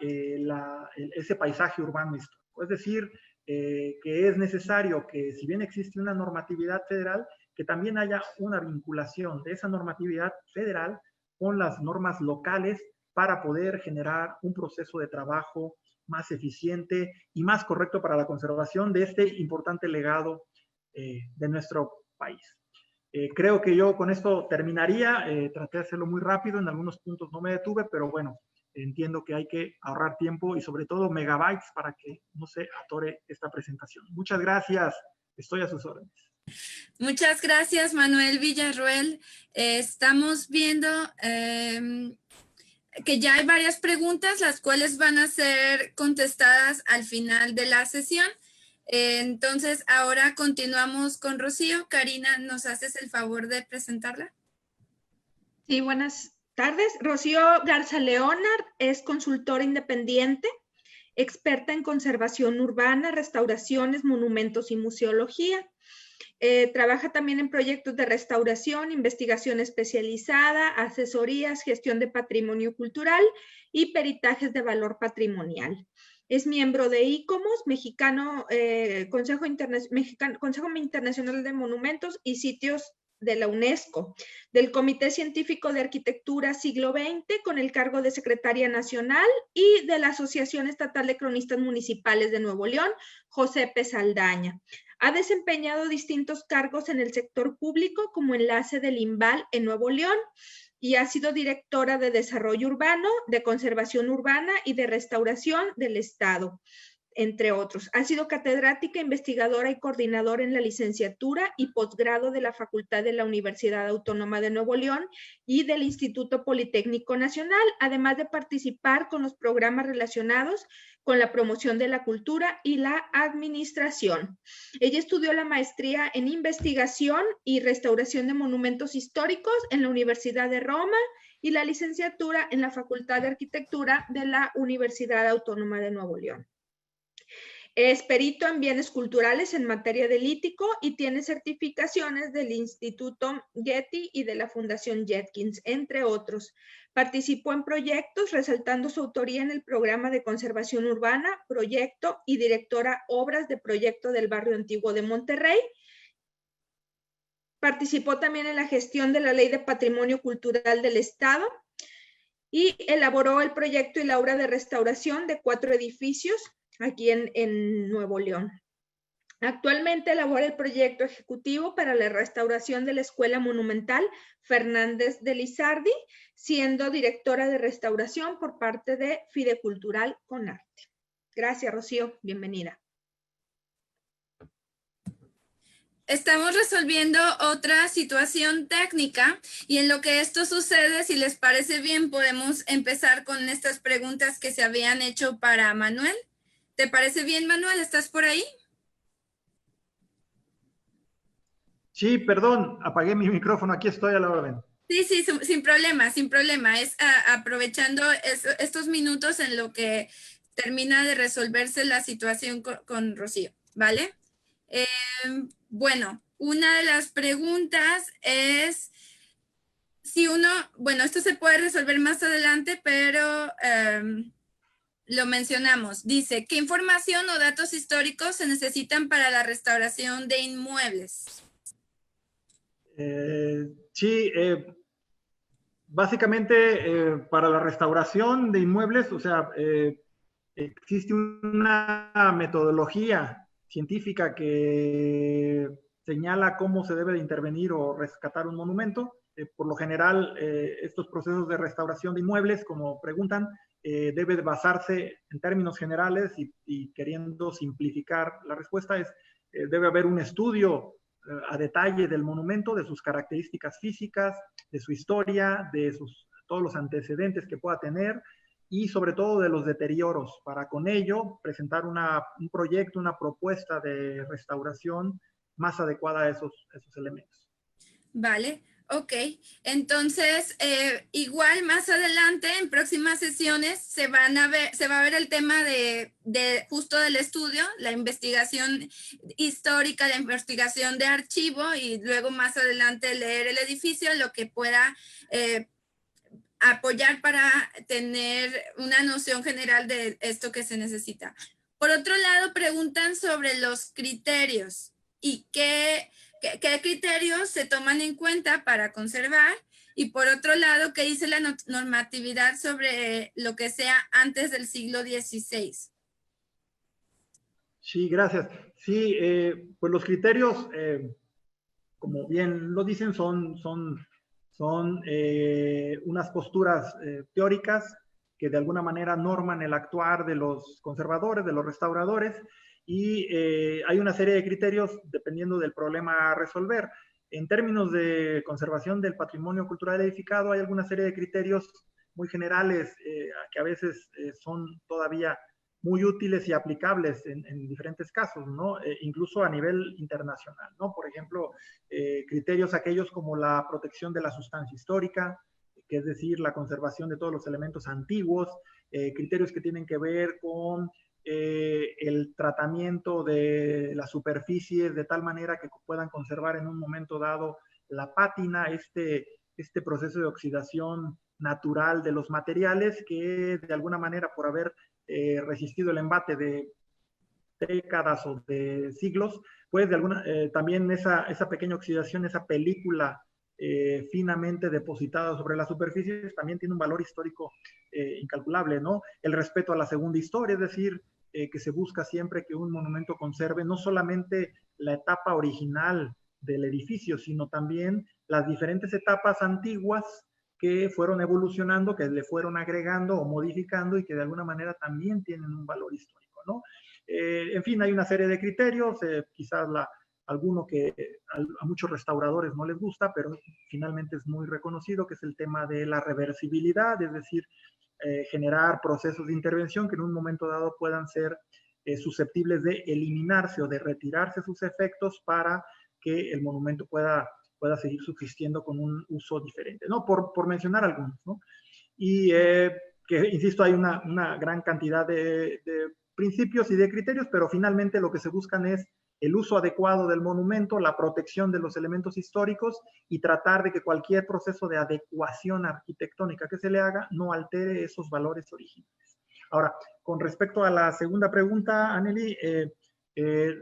ese paisaje urbano histórico. Es decir, que es necesario que, si bien existe una normatividad federal, que también haya una vinculación de esa normatividad federal con las normas locales para poder generar un proceso de trabajo más eficiente y más correcto para la conservación de este importante legado de nuestro país. Creo que yo con esto terminaría. Traté de hacerlo muy rápido, en algunos puntos no me detuve, pero bueno, entiendo que hay que ahorrar tiempo y sobre todo megabytes para que no se atore esta presentación. Muchas gracias, estoy a sus órdenes. Muchas gracias, Manuel Villarroel. Estamos viendo que ya hay varias preguntas, las cuales van a ser contestadas al final de la sesión. Entonces, ahora continuamos con Rocío. Karina, ¿nos haces el favor de presentarla? Sí, buenas tardes. Rocío Garza Leonard es consultora independiente, experta en conservación urbana, restauraciones, monumentos y museología. Trabaja también en proyectos de restauración, investigación especializada, asesorías, gestión de patrimonio cultural y peritajes de valor patrimonial. Es miembro de ICOMOS, Consejo Internacional de Monumentos y Sitios de la UNESCO, del Comité Científico de Arquitectura Siglo XX con el cargo de Secretaria Nacional y de la Asociación Estatal de Cronistas Municipales de Nuevo León, José P. Saldaña. Ha desempeñado distintos cargos en el sector público como enlace del INVAL en Nuevo León y ha sido directora de Desarrollo Urbano, de Conservación Urbana y de Restauración del Estado, entre otros. Ha sido catedrática, investigadora y coordinadora en la licenciatura y posgrado de la Facultad de la Universidad Autónoma de Nuevo León y del Instituto Politécnico Nacional, además de participar con los programas relacionados con la promoción de la cultura y la administración. Ella estudió la maestría en investigación y restauración de monumentos históricos en la Universidad de Roma y la licenciatura en la Facultad de Arquitectura de la Universidad Autónoma de Nuevo León. Es perito en bienes culturales en materia de lítico y tiene certificaciones del Instituto Getty y de la Fundación Jetkins, entre otros. Participó en proyectos resaltando su autoría en el programa de conservación urbana, proyecto y directora obras de proyecto del barrio antiguo de Monterrey. Participó también en la gestión de la Ley de Patrimonio Cultural del Estado y elaboró el proyecto y la obra de restauración de 4 edificios aquí en Nuevo León. Actualmente elabora el proyecto ejecutivo para la restauración de la Escuela Monumental Fernández de Lizardi, siendo directora de restauración por parte de Fidecultural Conarte. Gracias, Rocío. Bienvenida. Estamos resolviendo otra situación técnica y en lo que esto sucede, si les parece bien, podemos empezar con estas preguntas que se habían hecho para Manuel. ¿Te parece bien, Manuel? ¿Estás por ahí? Sí, perdón, apagué mi micrófono, aquí estoy a la orden. Sí, sin problema, sin problema. Es aprovechando estos minutos en lo que termina de resolverse la situación con Rocío, ¿vale? Bueno, una de las preguntas es si bueno, esto se puede resolver más adelante, pero lo mencionamos. Dice, ¿qué información o datos históricos se necesitan para la restauración de inmuebles? Sí, básicamente para la restauración de inmuebles, o sea, existe una metodología científica que señala cómo se debe de intervenir o rescatar un monumento. Por lo general, estos procesos de restauración de inmuebles, como preguntan, debe de basarse en términos generales y queriendo simplificar la respuesta es, debe haber un estudio a detalle del monumento, de sus características físicas, de su historia, de todos los antecedentes que pueda tener y sobre todo de los deterioros, para con ello presentar un proyecto, una propuesta de restauración más adecuada a esos elementos. Vale, ok. Entonces, igual más adelante, en próximas sesiones, se va a ver el tema de justo del estudio, la investigación histórica, la investigación de archivo y luego más adelante leer el edificio, lo que pueda apoyar para tener una noción general de esto que se necesita. Por otro lado, preguntan sobre los criterios y qué criterios se toman en cuenta para conservar. Y por otro lado, ¿qué dice la normatividad sobre lo que sea antes del siglo XVI? Sí, gracias. Sí, pues los criterios, como bien lo dicen, son unas posturas teóricas que de alguna manera norman el actuar de los conservadores, de los restauradores, y hay una serie de criterios dependiendo del problema a resolver. En términos de conservación del patrimonio cultural edificado, hay alguna serie de criterios muy generales que a veces son todavía muy útiles y aplicables en diferentes casos, ¿no? Incluso a nivel internacional, ¿no? Por ejemplo, criterios aquellos como la protección de la sustancia histórica, que es decir, la conservación de todos los elementos antiguos, criterios que tienen que ver con el tratamiento de las superficies de tal manera que puedan conservar en un momento dado la pátina, este proceso de oxidación natural de los materiales que de alguna manera por haber resistido el embate de décadas o de siglos, pues de también esa pequeña oxidación, esa película finamente depositada sobre las superficies, también tiene un valor histórico incalculable, ¿no? El respeto a la segunda historia, es decir, que se busca siempre que un monumento conserve no solamente la etapa original del edificio, sino también las diferentes etapas antiguas que fueron evolucionando, que le fueron agregando o modificando y que de alguna manera también tienen un valor histórico, ¿no? En fin, hay una serie de criterios, quizás alguno que a muchos restauradores no les gusta, pero finalmente es muy reconocido, que es el tema de la reversibilidad, es decir, generar procesos de intervención que en un momento dado puedan ser susceptibles de eliminarse o de retirarse sus efectos para que el monumento pueda seguir subsistiendo con un uso diferente, ¿no? Por mencionar algunos, ¿no? Y que, insisto, hay una gran cantidad de principios y de criterios, pero finalmente lo que se buscan es el uso adecuado del monumento, la protección de los elementos históricos y tratar de que cualquier proceso de adecuación arquitectónica que se le haga no altere esos valores originales. Ahora, con respecto a la segunda pregunta, Anneli,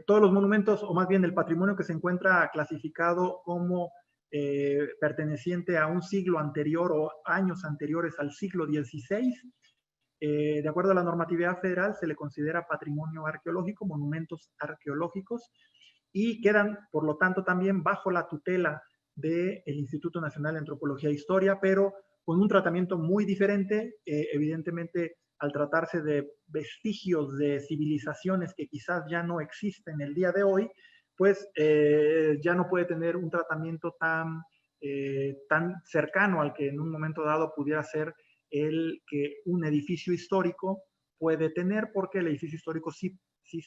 todos los monumentos, o más bien el patrimonio que se encuentra clasificado como perteneciente a un siglo anterior o años anteriores al siglo XVI, de acuerdo a la normatividad federal, se le considera patrimonio arqueológico, monumentos arqueológicos, y quedan, por lo tanto, también bajo la tutela del Instituto Nacional de Antropología e Historia, pero con un tratamiento muy diferente, evidentemente, al tratarse de vestigios de civilizaciones que quizás ya no existen el día de hoy, pues ya no puede tener un tratamiento tan cercano al que en un momento dado pudiera ser el que un edificio histórico puede tener, porque el edificio histórico sí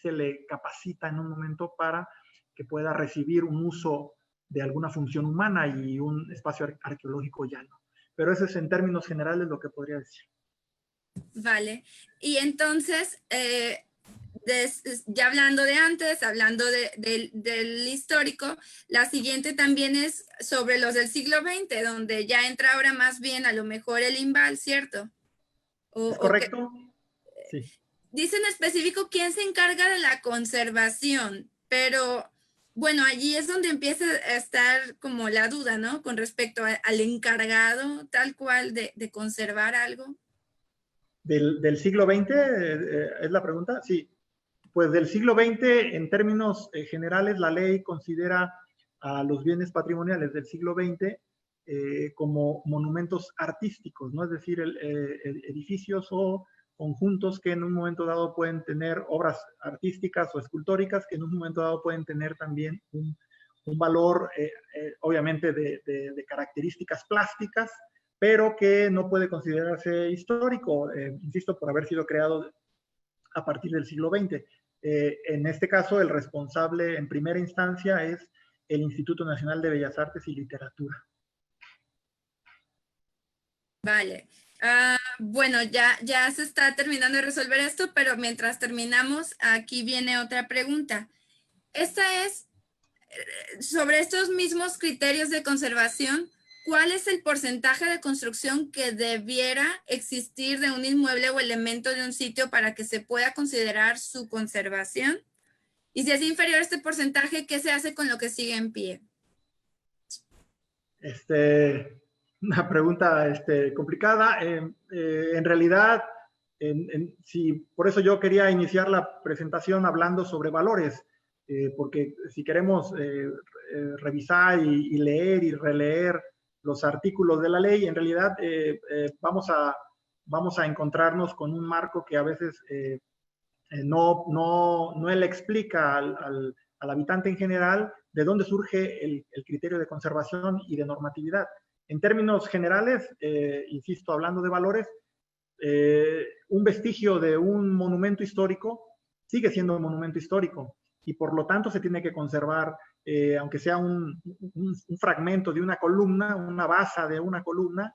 se le capacita en un momento para que pueda recibir un uso de alguna función humana y un espacio arqueológico ya no. Pero eso es en términos generales lo que podría decir. Vale, y entonces, ya hablando de antes, hablando del histórico, la siguiente también es sobre los del siglo XX, donde ya entra ahora más bien a lo mejor el INVAL, ¿cierto? ¿Es correcto? Sí. Dice en específico quién se encarga de la conservación, pero bueno, allí es donde empieza a estar como la duda, ¿no? Con respecto al encargado tal cual de conservar algo. ¿Del siglo XX es la pregunta? Sí, pues del siglo XX, en términos generales, la ley considera a los bienes patrimoniales del siglo XX como monumentos artísticos, ¿no? Es decir, edificios o conjuntos que en un momento dado pueden tener obras artísticas o escultóricas, que en un momento dado pueden tener también un valor, obviamente, de características plásticas, pero que no puede considerarse histórico, insisto, por haber sido creado a partir del siglo XX. En este caso, el responsable en primera instancia es el Instituto Nacional de Bellas Artes y Literatura. Vale. Bueno, ya se está terminando de resolver esto, pero mientras terminamos, aquí viene otra pregunta. Esta es sobre estos mismos criterios de conservación. ¿Cuál es el porcentaje de construcción que debiera existir de un inmueble o elemento de un sitio para que se pueda considerar su conservación? Y si es inferior a este porcentaje, ¿qué se hace con lo que sigue en pie? Una pregunta complicada. En realidad, por eso yo quería iniciar la presentación hablando sobre valores, porque si queremos revisar y leer y releer los artículos de la ley, en realidad vamos a encontrarnos con un marco que a veces no él explica al habitante en general de dónde surge el criterio de conservación y de normatividad. En términos generales, insisto, hablando de valores, un vestigio de un monumento histórico sigue siendo un monumento histórico y por lo tanto se tiene que conservar, aunque sea un fragmento de una columna, una base de una columna,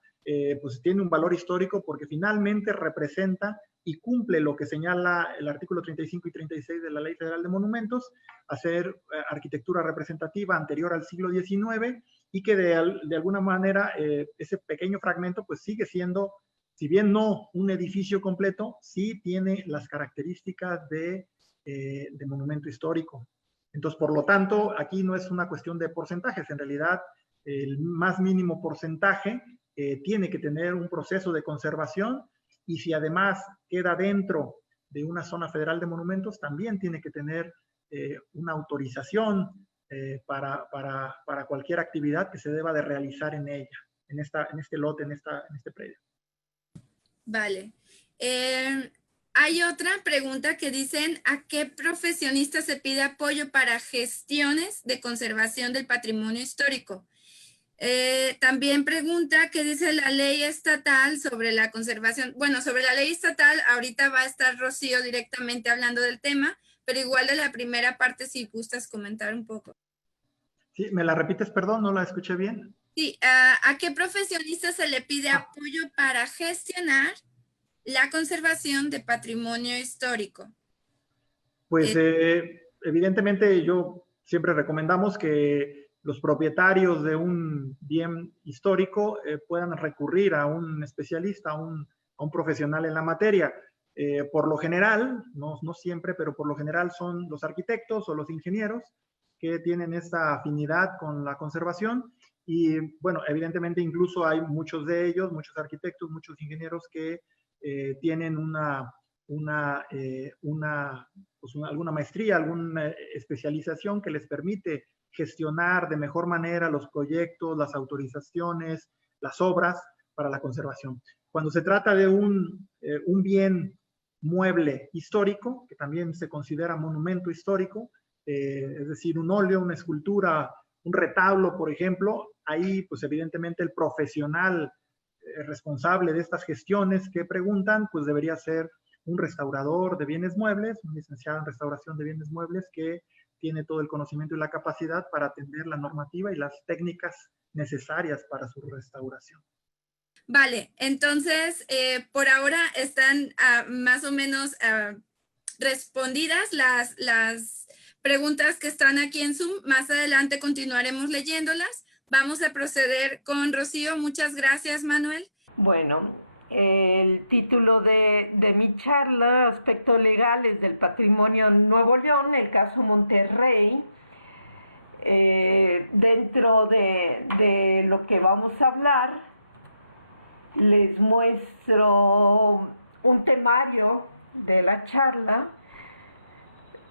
pues tiene un valor histórico porque finalmente representa y cumple lo que señala el artículo 35 y 36 de la Ley Federal de Monumentos, hacer arquitectura representativa anterior al siglo XIX y que de alguna manera ese pequeño fragmento pues sigue siendo, si bien no un edificio completo, sí tiene las características de monumento histórico. Entonces, por lo tanto, aquí no es una cuestión de porcentajes, en realidad el más mínimo porcentaje tiene que tener un proceso de conservación y si además queda dentro de una zona federal de monumentos, también tiene que tener una autorización para cualquier actividad que se deba de realizar en ella, en este lote, en este predio. Vale. Hay otra pregunta que dicen, ¿a qué profesionista se pide apoyo para gestiones de conservación del patrimonio histórico? También pregunta qué dice la ley estatal sobre la conservación. Bueno, sobre la ley estatal, ahorita va a estar Rocío directamente hablando del tema, pero igual de la primera parte, si gustas comentar un poco. Sí, ¿me la repites? Perdón, no la escuché bien. Sí, ¿a qué profesionista se le pide apoyo para gestionar la conservación de patrimonio histórico? Pues evidentemente yo siempre recomendamos que los propietarios de un bien histórico puedan recurrir a un especialista, a un profesional en la materia. Por lo general, no siempre, pero por lo general son los arquitectos o los ingenieros que tienen esta afinidad con la conservación y bueno, evidentemente incluso hay muchos de ellos, muchos arquitectos, muchos ingenieros que tienen alguna maestría, alguna especialización que les permite gestionar de mejor manera los proyectos, las autorizaciones, las obras para la conservación. Cuando se trata de un bien mueble histórico, que también se considera monumento histórico, es decir, un óleo, una escultura, un retablo, por ejemplo, ahí pues evidentemente el profesional responsable de estas gestiones que preguntan, pues debería ser un restaurador de bienes muebles, un licenciado en restauración de bienes muebles que tiene todo el conocimiento y la capacidad para atender la normativa y las técnicas necesarias para su restauración. Vale, entonces por ahora están más o menos respondidas las preguntas que están aquí en Zoom. Más adelante continuaremos leyéndolas. Vamos a proceder con Rocío. Muchas gracias, Manuel. Bueno, el título de mi charla, Aspectos legales del patrimonio en Nuevo León, el caso Monterrey. Dentro de lo que vamos a hablar, les muestro un temario de la charla.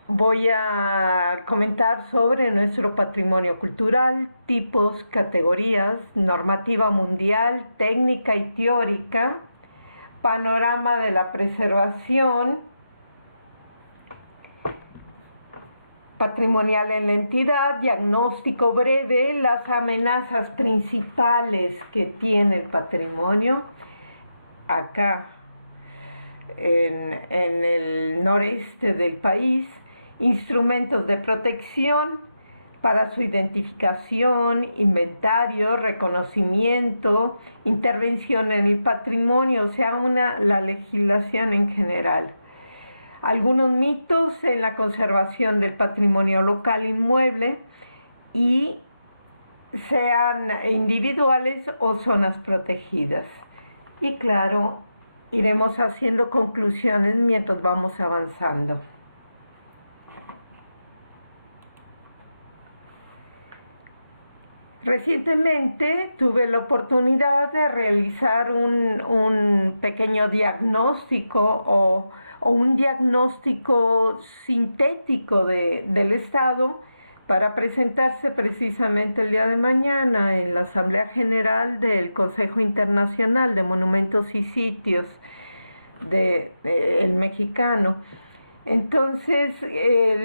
Voy a comentar sobre nuestro patrimonio cultural, tipos, categorías, normativa mundial, técnica y teórica, panorama de la preservación patrimonial en la entidad, diagnóstico breve, las amenazas principales que tiene el patrimonio acá en el noreste del país, instrumentos de protección para su identificación, inventario, reconocimiento, intervención en el patrimonio, o sea, la legislación en general. Algunos mitos en la conservación del patrimonio local inmueble, y sean individuales o zonas protegidas. Y claro, iremos haciendo conclusiones mientras vamos avanzando. Recientemente tuve la oportunidad de realizar un pequeño diagnóstico o un diagnóstico sintético del Estado para presentarse precisamente el día de mañana en la Asamblea General del Consejo Internacional de Monumentos y Sitios el mexicano. Entonces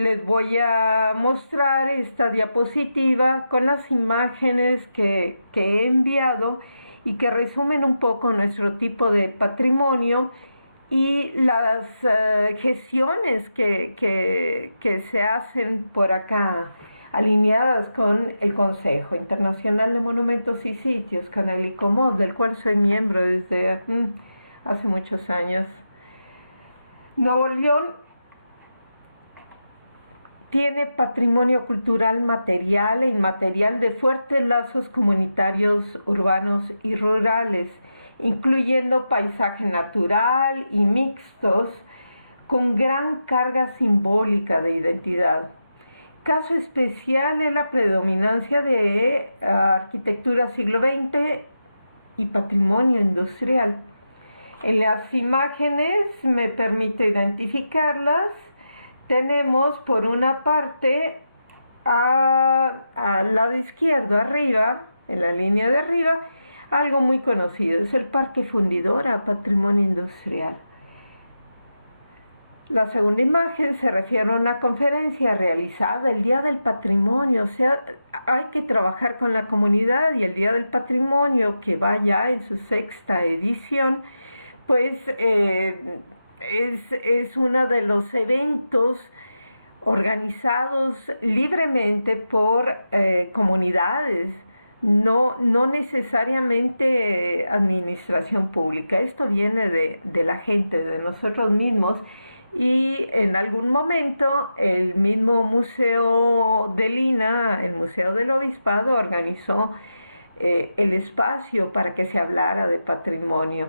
les voy a mostrar esta diapositiva con las imágenes que he enviado y que resumen un poco nuestro tipo de patrimonio y las gestiones que se hacen por acá, alineadas con el Consejo Internacional de Monumentos y Sitios, con el ICOMOS, del cual soy miembro desde hace muchos años. Nuevo León tiene patrimonio cultural material e inmaterial de fuertes lazos comunitarios urbanos y rurales, incluyendo paisaje natural y mixtos, con gran carga simbólica de identidad. Caso especial es la predominancia de arquitectura siglo XX y patrimonio industrial. En las imágenes me permite identificarlas. Tenemos por una parte al lado izquierdo, arriba, en la línea de arriba, algo muy conocido, es el Parque Fundidora, Patrimonio Industrial. La segunda imagen se refiere a una conferencia realizada el Día del Patrimonio, o sea, hay que trabajar con la comunidad, y el Día del Patrimonio, que va ya en su 6ª edición, pues es uno de los eventos organizados libremente por comunidades, no necesariamente administración pública. Esto viene de la gente, de nosotros mismos, y en algún momento el mismo Museo de Lina, el Museo del Obispado, organizó el espacio para que se hablara de patrimonio.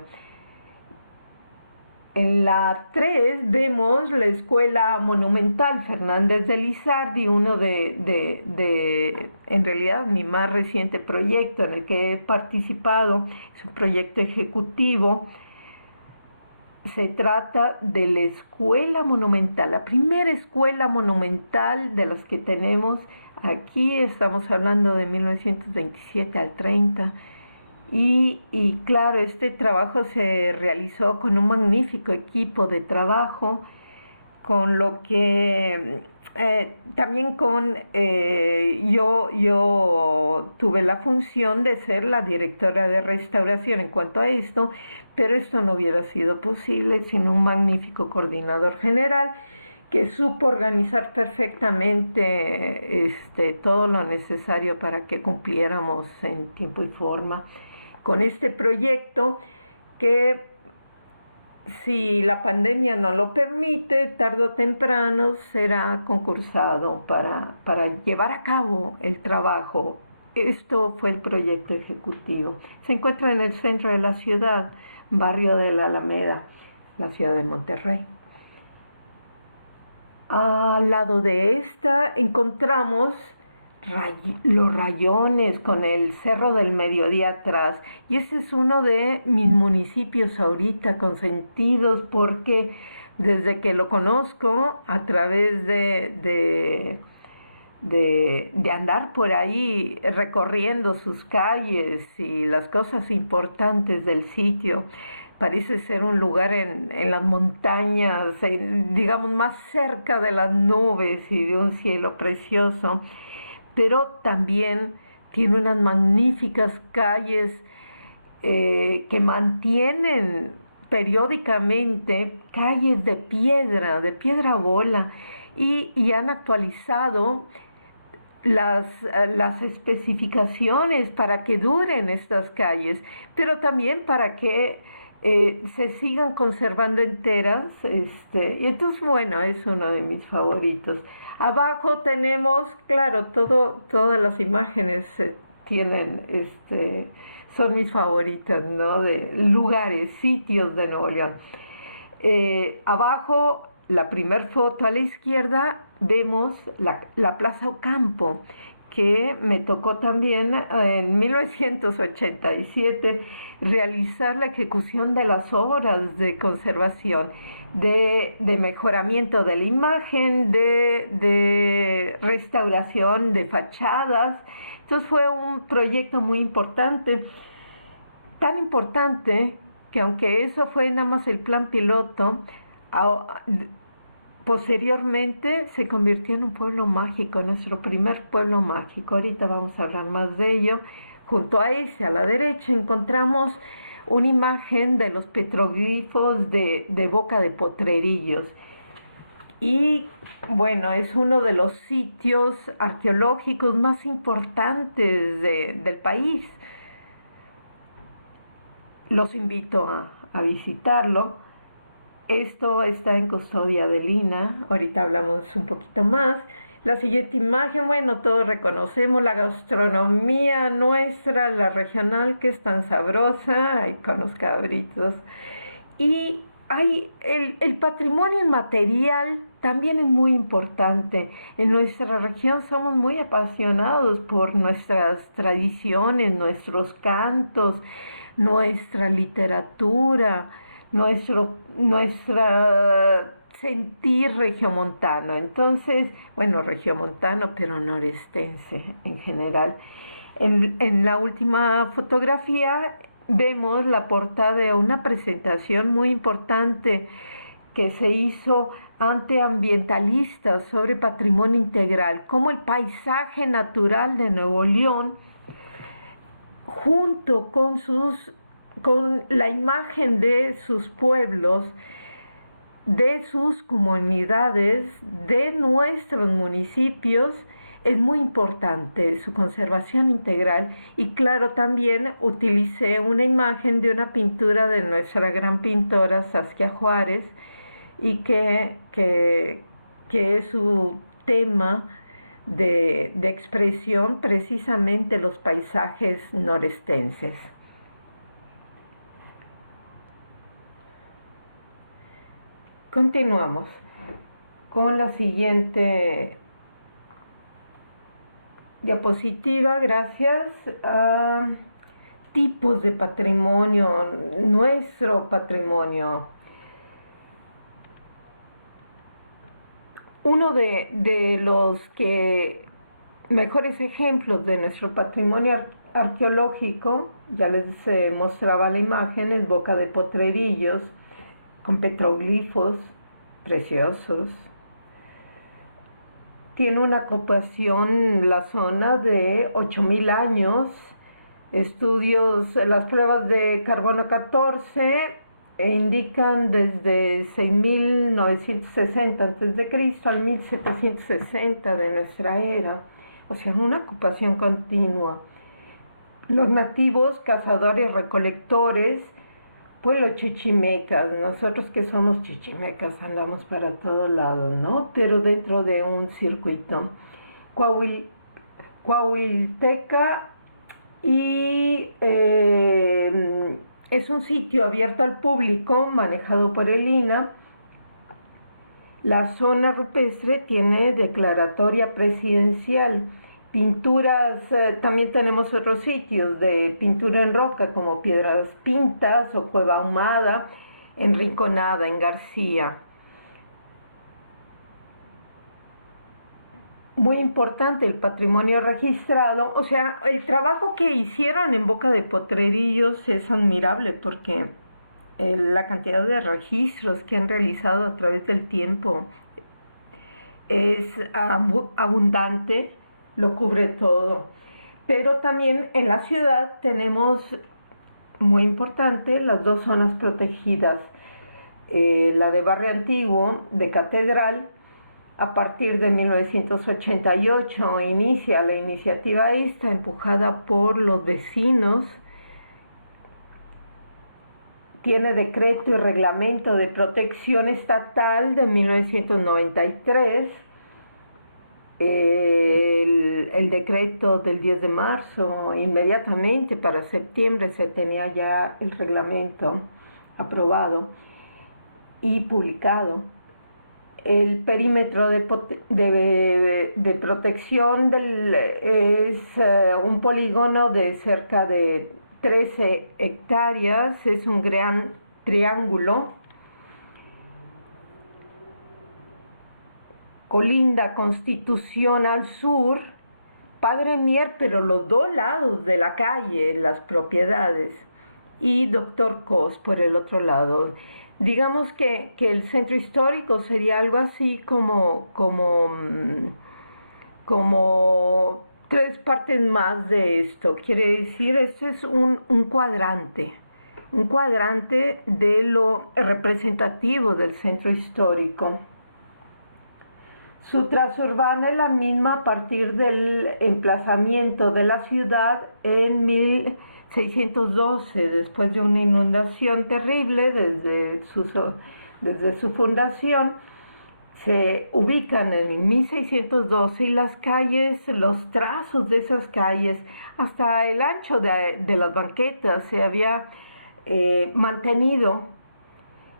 En la 3 vemos la Escuela Monumental Fernández de Lizardi, uno en realidad, mi más reciente proyecto en el que he participado, es un proyecto ejecutivo. Se trata de la Escuela Monumental, la primera escuela monumental de las que tenemos. Aquí estamos hablando de 1927 al 30. Y claro, este trabajo se realizó con un magnífico equipo de trabajo, con lo que también yo tuve la función de ser la directora de restauración en cuanto a esto, pero esto no hubiera sido posible sin un magnífico coordinador general que supo organizar perfectamente todo lo necesario para que cumpliéramos en tiempo y forma con este proyecto, que, si la pandemia no lo permite, tarde o temprano será concursado para llevar a cabo el trabajo. Esto fue el proyecto ejecutivo. Se encuentra en el centro de la ciudad, barrio de la Alameda, la ciudad de Monterrey. Al lado de esta encontramos los rayones con el Cerro del Mediodía atrás. Y ese es uno de mis municipios ahorita consentidos, porque desde que lo conozco a través de andar por ahí recorriendo sus calles y las cosas importantes del sitio, parece ser un lugar en las montañas, digamos más cerca de las nubes y de un cielo precioso, pero también tiene unas magníficas calles que mantienen periódicamente calles de piedra bola, y han actualizado las especificaciones para que duren estas calles, pero también para que se sigan conservando enteras, y entonces, bueno, es uno de mis favoritos. Abajo tenemos, claro, todas las imágenes tienen, son mis favoritas, ¿no? De lugares, sitios de Nuevo León. Abajo, la primer foto a la izquierda, vemos la Plaza Ocampo, que me tocó también en 1987 realizar la ejecución de las obras de conservación, de mejoramiento de la imagen, de restauración de fachadas. Entonces fue un proyecto muy importante, tan importante que aunque eso fue nada más el plan piloto, posteriormente se convirtió en un pueblo mágico, nuestro primer pueblo mágico. Ahorita vamos a hablar más de ello. Junto a ese, a la derecha, encontramos una imagen de los petroglifos de Boca de Potrerillos. Y bueno, es uno de los sitios arqueológicos más importantes del país. Los invito a visitarlo. Esto está en custodia del INAH, ahorita hablamos un poquito más. La siguiente imagen, bueno, todos reconocemos la gastronomía nuestra, la regional, que es tan sabrosa, y con los cabritos. Y hay el patrimonio inmaterial también es muy importante. En nuestra región somos muy apasionados por nuestras tradiciones, nuestros cantos, nuestra literatura, nuestra sentir regiomontano. Entonces, bueno, regiomontano, pero norestense en general. En la última fotografía vemos la portada de una presentación muy importante que se hizo ante ambientalistas sobre patrimonio integral, como el paisaje natural de Nuevo León, junto con la imagen de sus pueblos, de sus comunidades, de nuestros municipios, es muy importante su conservación integral. Y claro, también utilicé una imagen de una pintura de nuestra gran pintora Saskia Juárez, y que es su tema de expresión, precisamente los paisajes norestenses. Continuamos con la siguiente diapositiva, gracias. Tipos de patrimonio, nuestro patrimonio. Uno de los mejores ejemplos de nuestro patrimonio arqueológico, ya les mostraba la imagen, es Boca de Potrerillos, con petroglifos preciosos. Tiene una ocupación la zona de 8.000 años. Estudios, las pruebas de carbono 14 indican desde 6.960 a.C. al 1.760 de nuestra era. O sea, una ocupación continua. Los nativos, cazadores, recolectores, pues los chichimecas, nosotros que somos chichimecas andamos para todos lados, ¿no? Pero dentro de un circuito. Coahuilteca, y es un sitio abierto al público, manejado por el INAH. La zona rupestre tiene declaratoria presidencial. Pinturas, también tenemos otros sitios de pintura en roca como Piedras Pintas o Cueva Ahumada, en Rinconada, en García. Muy importante el patrimonio registrado, o sea, el trabajo que hicieron en Boca de Potrerillos es admirable porque la cantidad de registros que han realizado a través del tiempo es abundante, lo cubre todo. Pero también en la ciudad tenemos, muy importante, las dos zonas protegidas, la de Barrio Antiguo, de Catedral. A partir de 1988 inicia la iniciativa esta, empujada por los vecinos. Tiene decreto y reglamento de protección estatal de 1993. El decreto del 10 de marzo, inmediatamente para septiembre se tenía ya el reglamento aprobado y publicado. El perímetro de protección es un polígono de cerca de 13 hectáreas, es un gran triángulo. Colinda Constitución al sur, Padre Mier, pero los dos lados de la calle, las propiedades, y Doctor Cos por el otro lado. Digamos que el centro histórico sería algo así como 3 partes más de esto. Quiere decir, esto es un cuadrante de lo representativo del centro histórico. Su traza urbana es la misma a partir del emplazamiento de la ciudad en 1612, después de una inundación terrible desde su fundación. Se ubican en 1612 y las calles, los trazos de esas calles, hasta el ancho de las banquetas se había mantenido,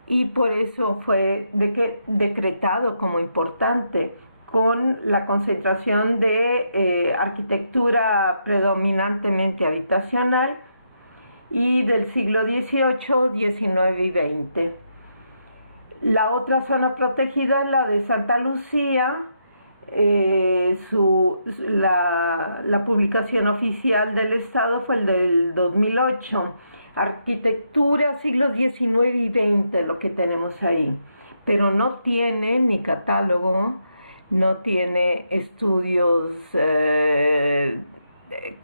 y por eso fue decretado como importante, con la concentración de arquitectura predominantemente habitacional y del siglo XVIII, XIX y XX. La otra zona protegida es la de Santa Lucía. La publicación oficial del Estado fue el del 2008. Arquitectura siglos XIX y XX, lo que tenemos ahí, pero no tiene ni catálogo, no tiene estudios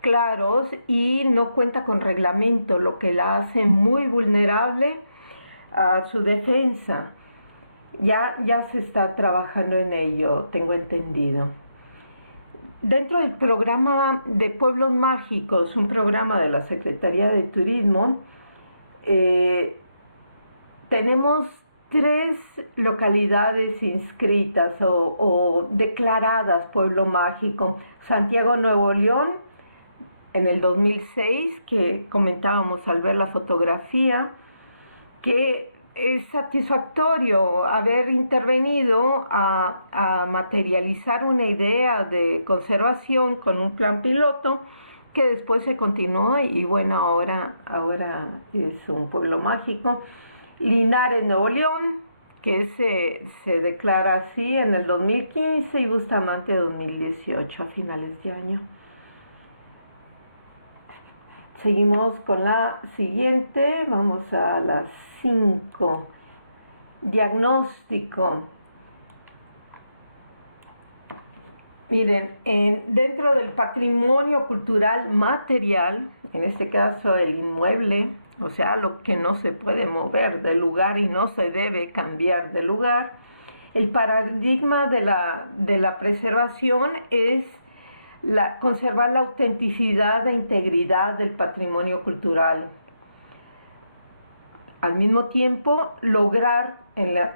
claros y no cuenta con reglamento, lo que la hace muy vulnerable a su defensa. Ya se está trabajando en ello, tengo entendido. Dentro del programa de Pueblos Mágicos, un programa de la Secretaría de Turismo, tenemos 3 localidades inscritas o declaradas Pueblo Mágico. Santiago, Nuevo León, en el 2006, que comentábamos al ver la fotografía, que es satisfactorio haber intervenido a materializar una idea de conservación con un plan piloto que después se continuó y bueno, ahora es un pueblo mágico. Linares, Nuevo León, que se declara así en el 2015, y Bustamante 2018, a finales de año. Seguimos con la siguiente, vamos a las 5. Diagnóstico. Miren, dentro del patrimonio cultural material, en este caso el inmueble, o sea, lo que no se puede mover del lugar y no se debe cambiar de lugar, el paradigma de la preservación es conservar la autenticidad e integridad del patrimonio cultural. Al mismo tiempo, lograr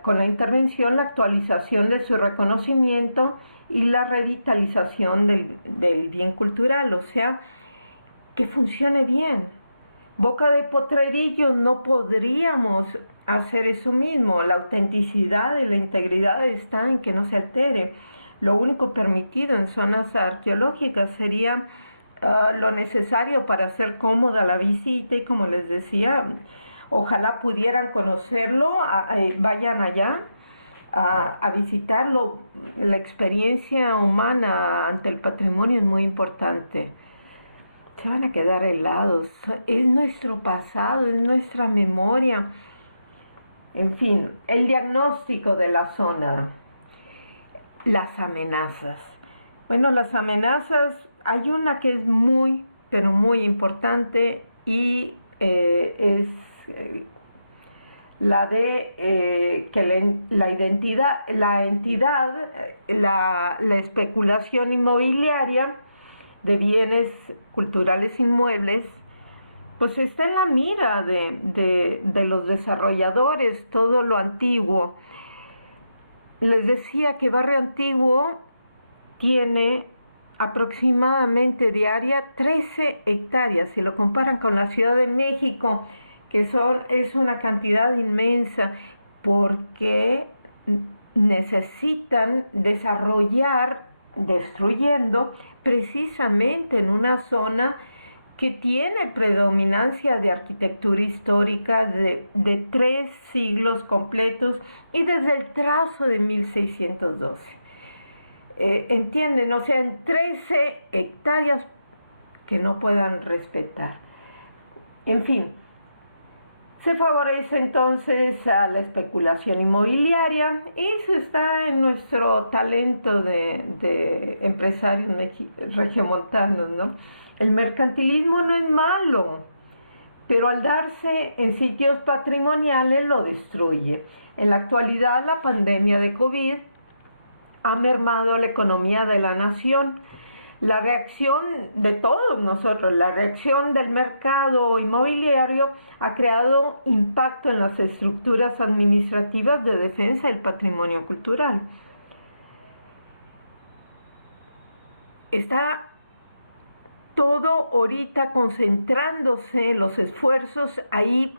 con la intervención la actualización de su reconocimiento y la revitalización del bien cultural, o sea, que funcione bien. Boca de Potrerillos no podríamos hacer eso mismo. La autenticidad y la integridad está en que no se altere. Lo único permitido en zonas arqueológicas sería lo necesario para hacer cómoda la visita, y como les decía, ojalá pudieran conocerlo, vayan allá a visitarlo. La experiencia humana ante el patrimonio es muy importante. Se van a quedar helados, es nuestro pasado, es nuestra memoria. En fin, el diagnóstico de la zona, las amenazas. Bueno, las amenazas, hay una que es muy, pero muy importante, y es la de que la especulación inmobiliaria de bienes culturales inmuebles, pues está en la mira de los desarrolladores, todo lo antiguo. Les decía que Barrio Antiguo tiene aproximadamente de área 13 hectáreas. Si lo comparan con la Ciudad de México, es una cantidad inmensa, porque necesitan desarrollar destruyendo precisamente en una zona que tiene predominancia de arquitectura histórica de 3 siglos completos, y desde el trazo de 1612. ¿Entienden? O sea, en 13 hectáreas que no puedan respetar. En fin, se favorece entonces a la especulación inmobiliaria, y eso está en nuestro talento de empresarios regiomontanos, ¿no? El mercantilismo no es malo, pero al darse en sitios patrimoniales lo destruye. En la actualidad, la pandemia de COVID ha mermado la economía de la nación. La reacción de todos nosotros, la reacción del mercado inmobiliario ha creado impacto en las estructuras administrativas de defensa del patrimonio cultural. Está todo ahorita concentrándose los esfuerzos ahí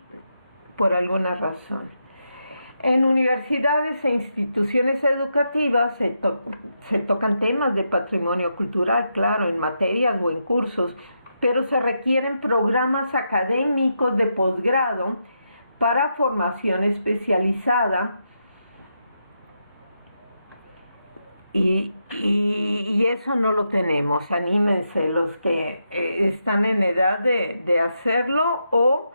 por alguna razón. En universidades e instituciones educativas se tocan temas de patrimonio cultural, claro, en materias o en cursos, pero se requieren programas académicos de posgrado para formación especializada, y eso no lo tenemos. Anímense los que están en edad de hacerlo o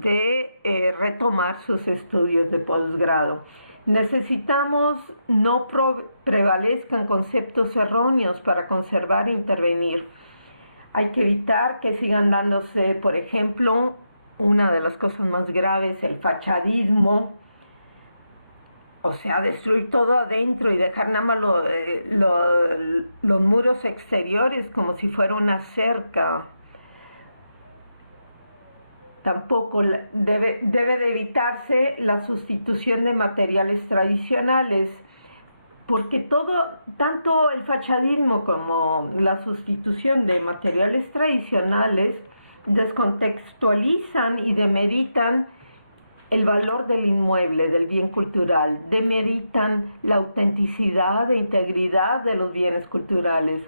de retomar sus estudios de posgrado. Necesitamos no prevalezcan conceptos erróneos para conservar e intervenir. Hay que evitar que sigan dándose, por ejemplo, una de las cosas más graves, el fachadismo, o sea, destruir todo adentro y dejar nada más los muros exteriores como si fuera una cerca. Tampoco debe de evitarse la sustitución de materiales tradicionales, porque tanto el fachadismo como la sustitución de materiales tradicionales descontextualizan y demeritan el valor del inmueble, del bien cultural, demeritan la autenticidad e integridad de los bienes culturales.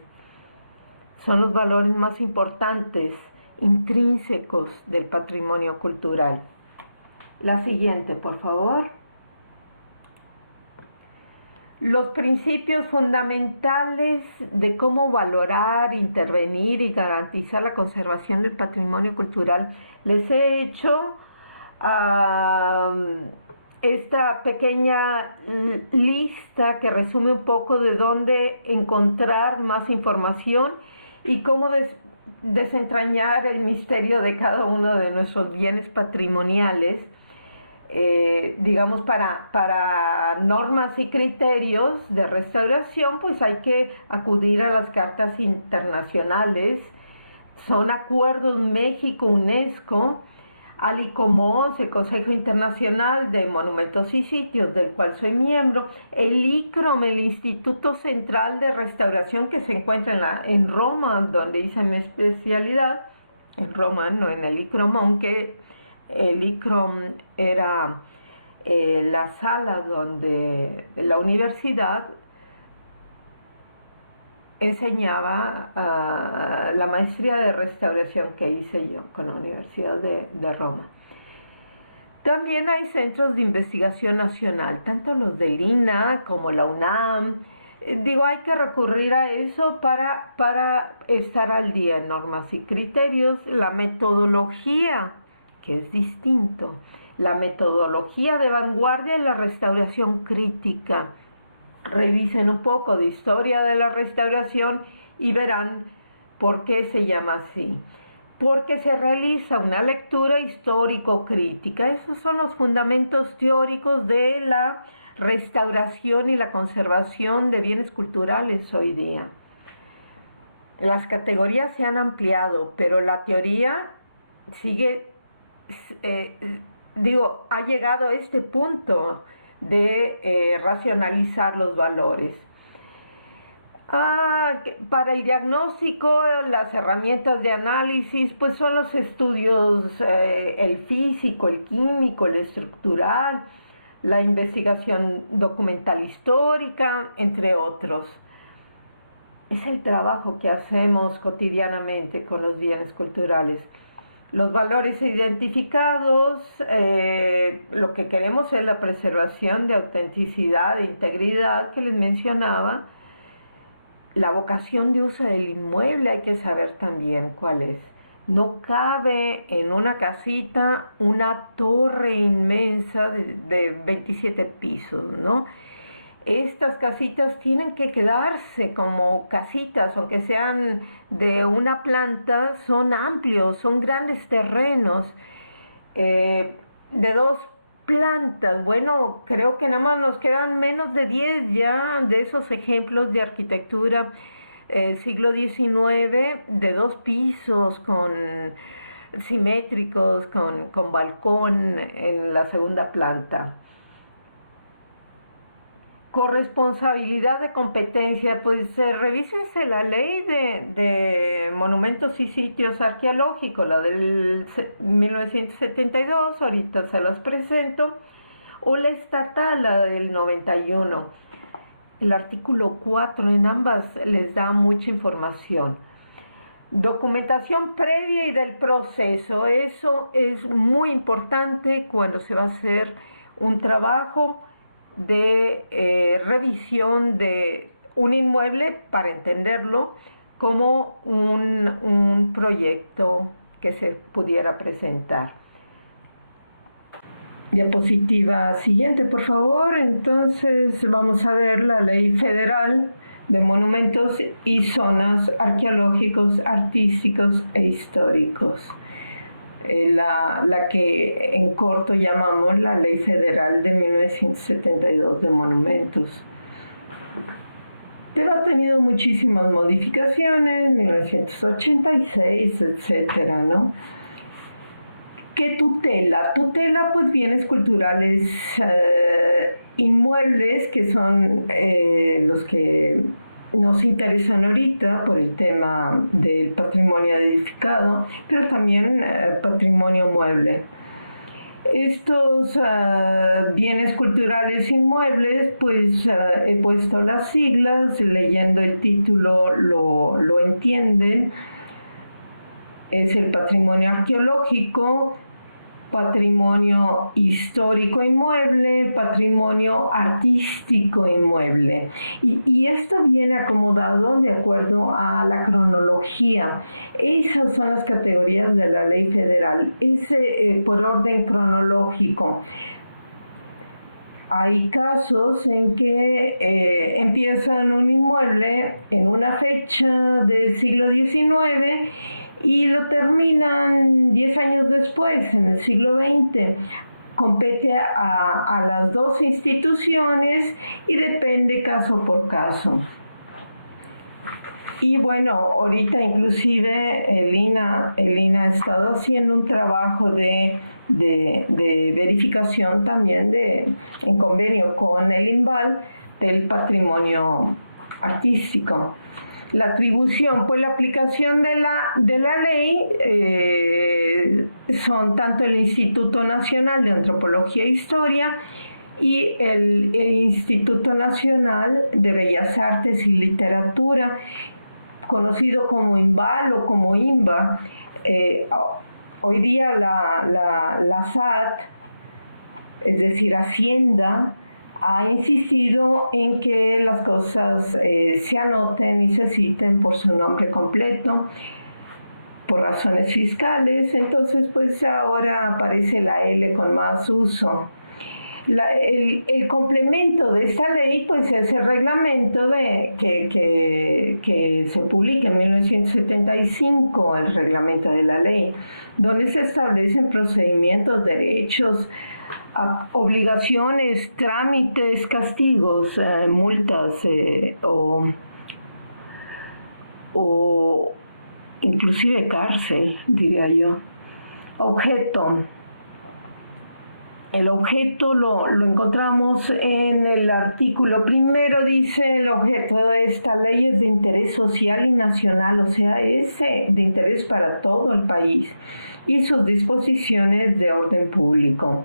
Son los valores más importantes, intrínsecos del patrimonio cultural. La siguiente, por favor. Los principios fundamentales de cómo valorar, intervenir y garantizar la conservación del patrimonio cultural. Les he hecho esta pequeña lista que resume un poco de dónde encontrar más información y cómo desentrañar el misterio de cada uno de nuestros bienes patrimoniales. Digamos, para normas y criterios de restauración, pues hay que acudir a las cartas internacionales. Son acuerdos México-UNESCO, al ICOMOS, el Consejo Internacional de Monumentos y Sitios, del cual soy miembro, el ICROM, el Instituto Central de Restauración, que se encuentra en Roma, donde hice mi especialidad, en Roma, no en el ICROM, aunque el ICROM era la sala donde la universidad enseñaba la maestría de restauración que hice yo con la Universidad de Roma. También hay centros de investigación nacional, tanto los del INA como la UNAM. Hay que recurrir a eso para estar al día en normas y criterios. La metodología, que es distinto, la metodología de vanguardia y la restauración crítica. Revisen un poco de historia de la restauración y verán por qué se llama así. Porque se realiza una lectura histórico-crítica. Esos son los fundamentos teóricos de la restauración y la conservación de bienes culturales hoy día. Las categorías se han ampliado, pero la teoría sigue, ha llegado a este punto de racionalizar los valores. Para el diagnóstico, las herramientas de análisis, pues son los estudios, el físico, el químico, el estructural, la investigación documental histórica, entre otros. Es el trabajo que hacemos cotidianamente con los bienes culturales. Los valores identificados, lo que queremos es la preservación de autenticidad, de integridad que les mencionaba. La vocación de uso del inmueble hay que saber también cuál es. No cabe en una casita una torre inmensa de 27 pisos, ¿no? Estas casitas tienen que quedarse como casitas, aunque sean de una planta, son amplios, son grandes terrenos, de 2 plantas. Bueno, creo que nada más nos quedan menos de 10 ya de esos ejemplos de arquitectura siglo XIX, de 2 pisos, simétricos, con balcón en la segunda planta. Corresponsabilidad de competencia, pues revísense la ley de monumentos y sitios arqueológicos, la del 1972, ahorita se los presento, o la estatal, la del 91. El artículo 4 en ambas les da mucha información. Documentación previa y del proceso, eso es muy importante cuando se va a hacer un trabajo de revisión de un inmueble, para entenderlo como un proyecto que se pudiera presentar. Diapositiva siguiente, por favor. Entonces vamos a ver la Ley Federal de Monumentos y Zonas Arqueológicos, Artísticos e Históricos. La que en corto llamamos la Ley Federal de 1972 de Monumentos. Pero ha tenido muchísimas modificaciones, 1986, etcétera, ¿no? ¿Qué tutela? Tutela pues bienes culturales inmuebles, que son los que nos interesan ahorita por el tema del patrimonio edificado, pero también patrimonio mueble. Estos bienes culturales inmuebles, pues he puesto las siglas, leyendo el título lo entienden. Es el patrimonio arqueológico, patrimonio histórico inmueble, patrimonio artístico inmueble. Y esto viene acomodado de acuerdo a la cronología. Esas son las categorías de la ley federal, por orden cronológico. Hay casos en que empiezan un inmueble en una fecha del siglo XIX y lo terminan 10 años después, en el siglo XX. Compete a las dos instituciones y depende caso por caso. Y bueno, ahorita inclusive el INA ha estado haciendo un trabajo de verificación también en convenio con el INVAL del patrimonio artístico. La atribución, pues la aplicación de la ley son tanto el Instituto Nacional de Antropología e Historia y el Instituto Nacional de Bellas Artes y Literatura, conocido como INVAL o como INBA. Hoy día la SAT, es decir, Hacienda, ha insistido en que las cosas se anoten y se citen por su nombre completo, por razones fiscales. Entonces, pues ahora aparece la L con más uso. El complemento de esta ley pues es el reglamento que se publica en 1975, el reglamento de la ley, donde se establecen procedimientos, derechos, obligaciones, trámites, castigos, multas o inclusive cárcel, diría yo. Objeto. El objeto lo encontramos en el artículo primero, dice: el objeto de esta ley es de interés social y nacional, o sea, es de interés para todo el país, y sus disposiciones de orden público.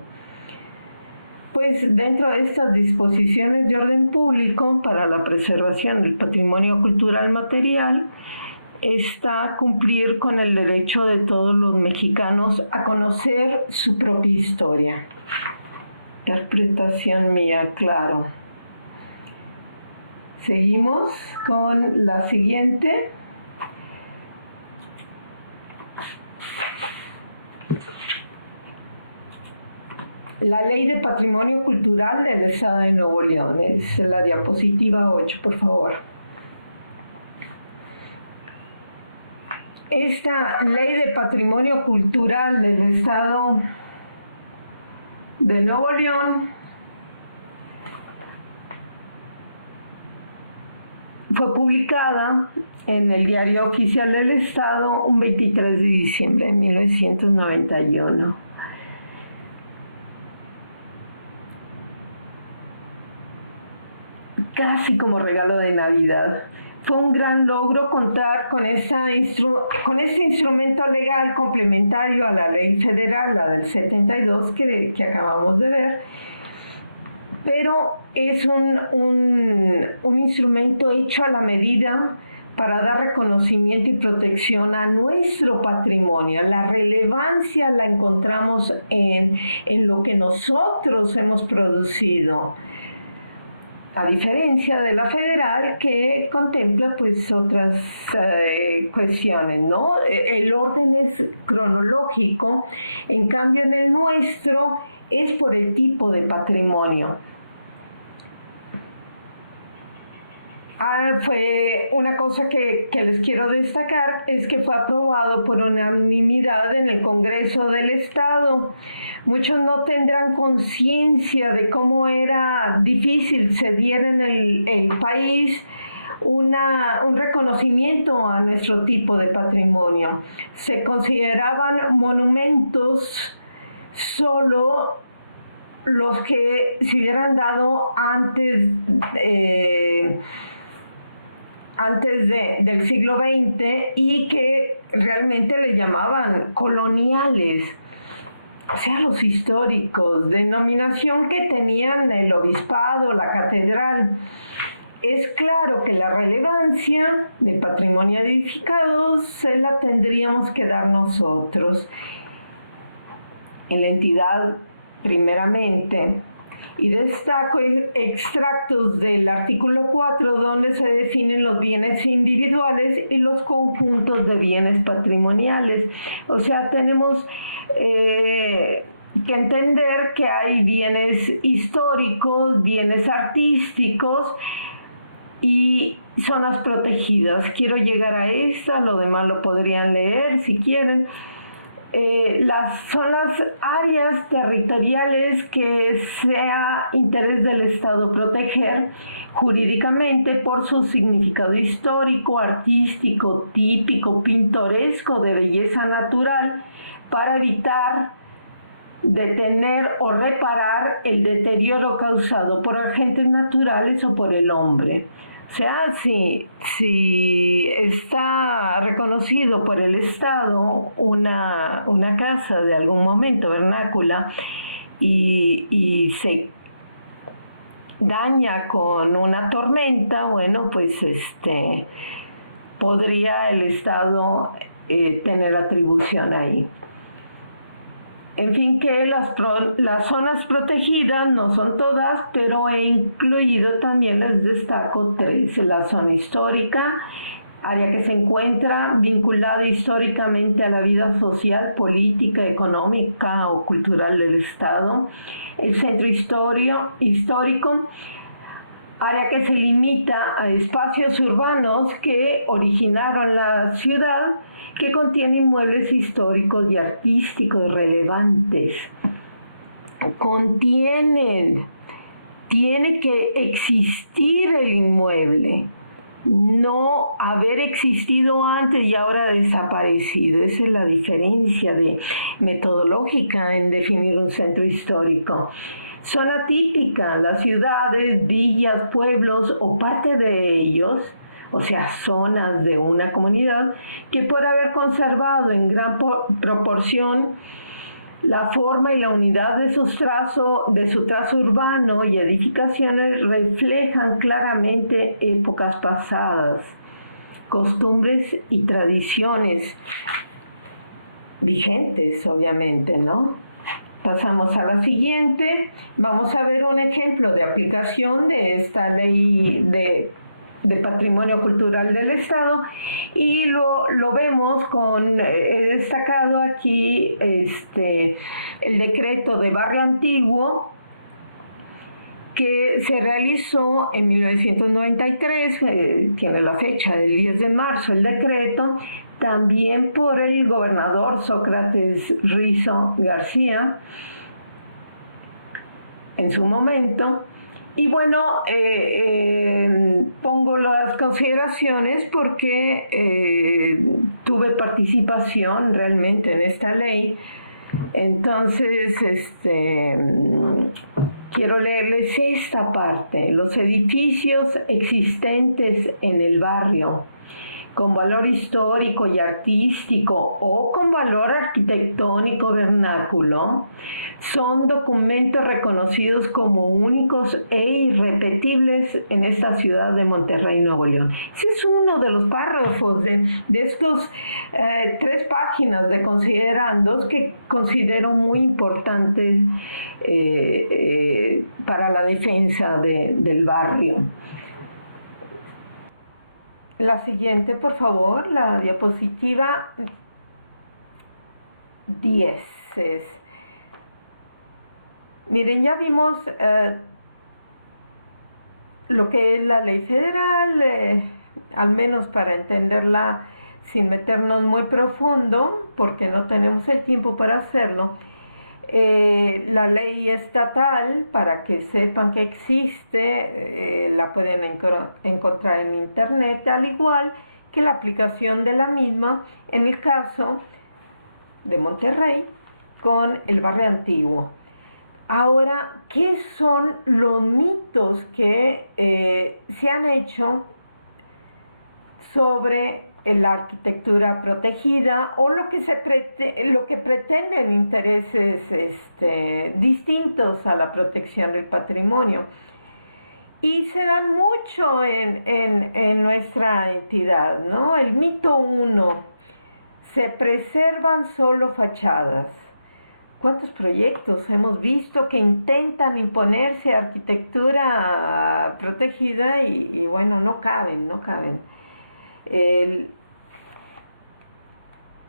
Pues dentro de estas disposiciones de orden público para la preservación del patrimonio cultural material está cumplir con el derecho de todos los mexicanos a conocer su propia historia. Interpretación mía, claro. Seguimos con la siguiente. La Ley de Patrimonio Cultural del Estado de Nuevo León. Es la diapositiva 8, por favor. Esta Ley de Patrimonio Cultural del Estado de Nuevo León fue publicada en el Diario Oficial del Estado un 23 de diciembre de 1991. Casi como regalo de Navidad. Fue un gran logro contar con este instrumento legal complementario a la ley federal, la del 72 que acabamos de ver, pero es un instrumento hecho a la medida para dar reconocimiento y protección a nuestro patrimonio. La relevancia la encontramos en lo que nosotros hemos producido, a diferencia de la federal, que contempla pues otras cuestiones, ¿no? El orden es cronológico, en cambio en el nuestro es por el tipo de patrimonio. Fue una cosa que les quiero destacar, es que fue aprobado por unanimidad en el Congreso del Estado. Muchos no tendrán conciencia de cómo era difícil se diera en el país un reconocimiento a nuestro tipo de patrimonio. Se consideraban monumentos solo los que se hubieran dado antes del siglo XX y que realmente le llamaban coloniales, o sea, los históricos, denominación que tenían el obispado, la catedral. Es claro que la relevancia del patrimonio edificado se la tendríamos que dar nosotros, en la entidad primeramente. Y destaco extractos del artículo 4, donde se definen los bienes individuales y los conjuntos de bienes patrimoniales. O sea, tenemos que entender que hay bienes históricos, bienes artísticos y zonas protegidas. Quiero llegar a esta, lo demás lo podrían leer si quieren. Son las áreas territoriales que sea interés del Estado proteger jurídicamente por su significado histórico, artístico, típico, pintoresco, de belleza natural, para evitar detener o reparar el deterioro causado por agentes naturales o por el hombre. O sea, si está reconocido por el Estado una casa de algún momento vernácula y se daña con una tormenta, bueno, pues podría el Estado tener atribución ahí. En fin, que las zonas protegidas no son todas, pero he incluido también, les destaco 3. La zona histórica, área que se encuentra vinculada históricamente a la vida social, política, económica o cultural del Estado. El centro histórico, área que se limita a espacios urbanos que originaron la ciudad, que contiene inmuebles históricos y artísticos relevantes. Tiene que existir el inmueble, no haber existido antes y ahora desaparecido. Esa es la diferencia metodológica en definir un centro histórico. Zona típica, las ciudades, villas, pueblos o parte de ellos, o sea, zonas de una comunidad, que por haber conservado en gran proporción la forma y la unidad de su trazo urbano y edificaciones, reflejan claramente épocas pasadas, costumbres y tradiciones vigentes, obviamente, ¿no? Pasamos a la siguiente. Vamos a ver un ejemplo de aplicación de esta ley de Patrimonio Cultural del Estado, y lo vemos he destacado aquí el decreto de Barrio Antiguo, que se realizó en 1993, tiene la fecha del 10 de marzo el decreto, también por el gobernador Sócrates Rizo García en su momento. Y bueno, pongo las consideraciones porque tuve participación realmente en esta ley. Entonces, quiero leerles esta parte. Los edificios existentes en el barrio con valor histórico y artístico o con valor arquitectónico vernáculo son documentos reconocidos como únicos e irrepetibles en esta ciudad de Monterrey, Nuevo León. Ese es uno de los párrafos de estos 3 páginas de considerandos que considero muy importantes para la defensa del barrio. La siguiente, por favor, la diapositiva 10. Miren, ya vimos lo que es la ley federal, al menos para entenderla sin meternos muy profundo, porque no tenemos el tiempo para hacerlo. La ley estatal, para que sepan que existe, la pueden encontrar en internet, al igual que la aplicación de la misma en el caso de Monterrey con el Barrio Antiguo. Ahora, ¿qué son los mitos que se han hecho sobre la arquitectura protegida o lo que pretenden intereses distintos a la protección del patrimonio? Y se dan mucho en nuestra entidad, ¿no? El mito 1, se preservan solo fachadas. ¿Cuántos proyectos hemos visto que intentan imponerse arquitectura protegida y bueno, no caben?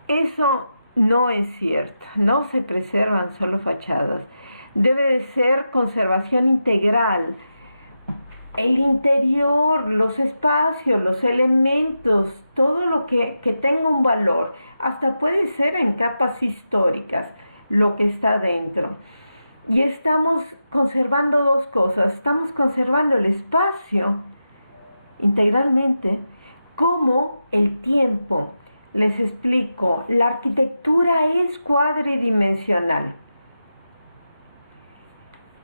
Eso no es cierto, no se preservan solo fachadas, debe de ser conservación integral. El interior, los espacios, los elementos, todo lo que tenga un valor, hasta puede ser en capas históricas, lo que está dentro. Y estamos conservando 2 cosas, estamos conservando el espacio integralmente, como el tiempo. Les explico, la arquitectura es cuadridimensional.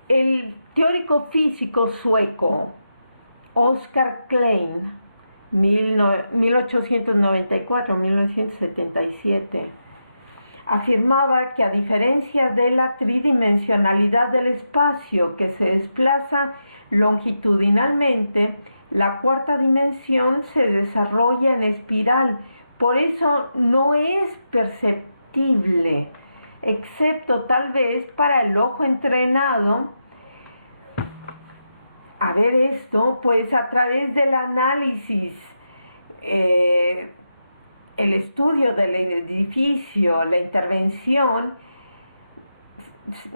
El teórico físico sueco Oscar Klein, 1894-1977, afirmaba que a diferencia de la tridimensionalidad del espacio que se desplaza longitudinalmente, la cuarta dimensión se desarrolla en espiral, por eso no es perceptible, excepto tal vez para el ojo entrenado. A ver esto, pues a través del análisis, el estudio del edificio, la intervención,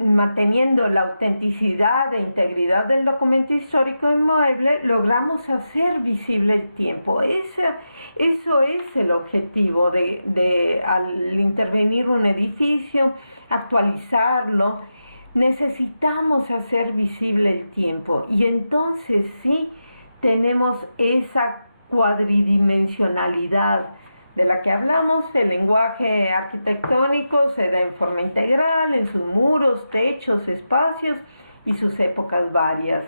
manteniendo la autenticidad e integridad del documento histórico inmueble, logramos hacer visible el tiempo. Eso es el objetivo al intervenir un edificio, actualizarlo. Necesitamos hacer visible el tiempo y entonces sí tenemos esa cuadridimensionalidad de la que hablamos. El lenguaje arquitectónico se da en forma integral, en sus muros, techos, espacios y sus épocas varias.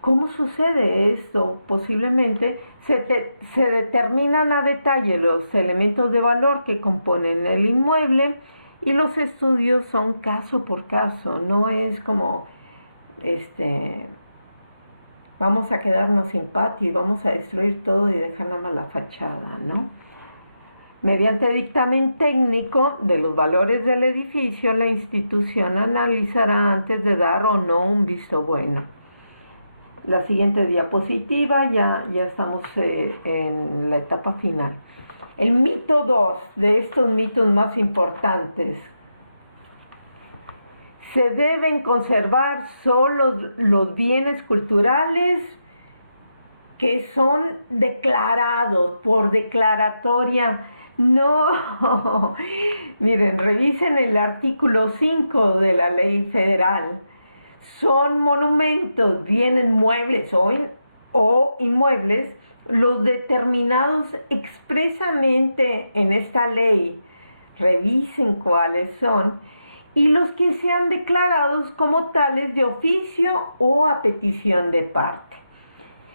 ¿Cómo sucede esto? Posiblemente se determinan a detalle los elementos de valor que componen el inmueble y los estudios son caso por caso, no es como vamos a quedarnos sin patio y vamos a destruir todo y dejar nada más la fachada, ¿no? Mediante dictamen técnico de los valores del edificio, la institución analizará antes de dar o no un visto bueno. La siguiente diapositiva, ya estamos en la etapa final. El mito 2 de estos mitos más importantes: se deben conservar solo los bienes culturales que son declarados por declaratoria. No, miren, revisen el artículo 5 de la ley federal. Son monumentos, bienes muebles o inmuebles los determinados expresamente en esta ley. Revisen cuáles son. Y los que sean declarados como tales de oficio o a petición de parte.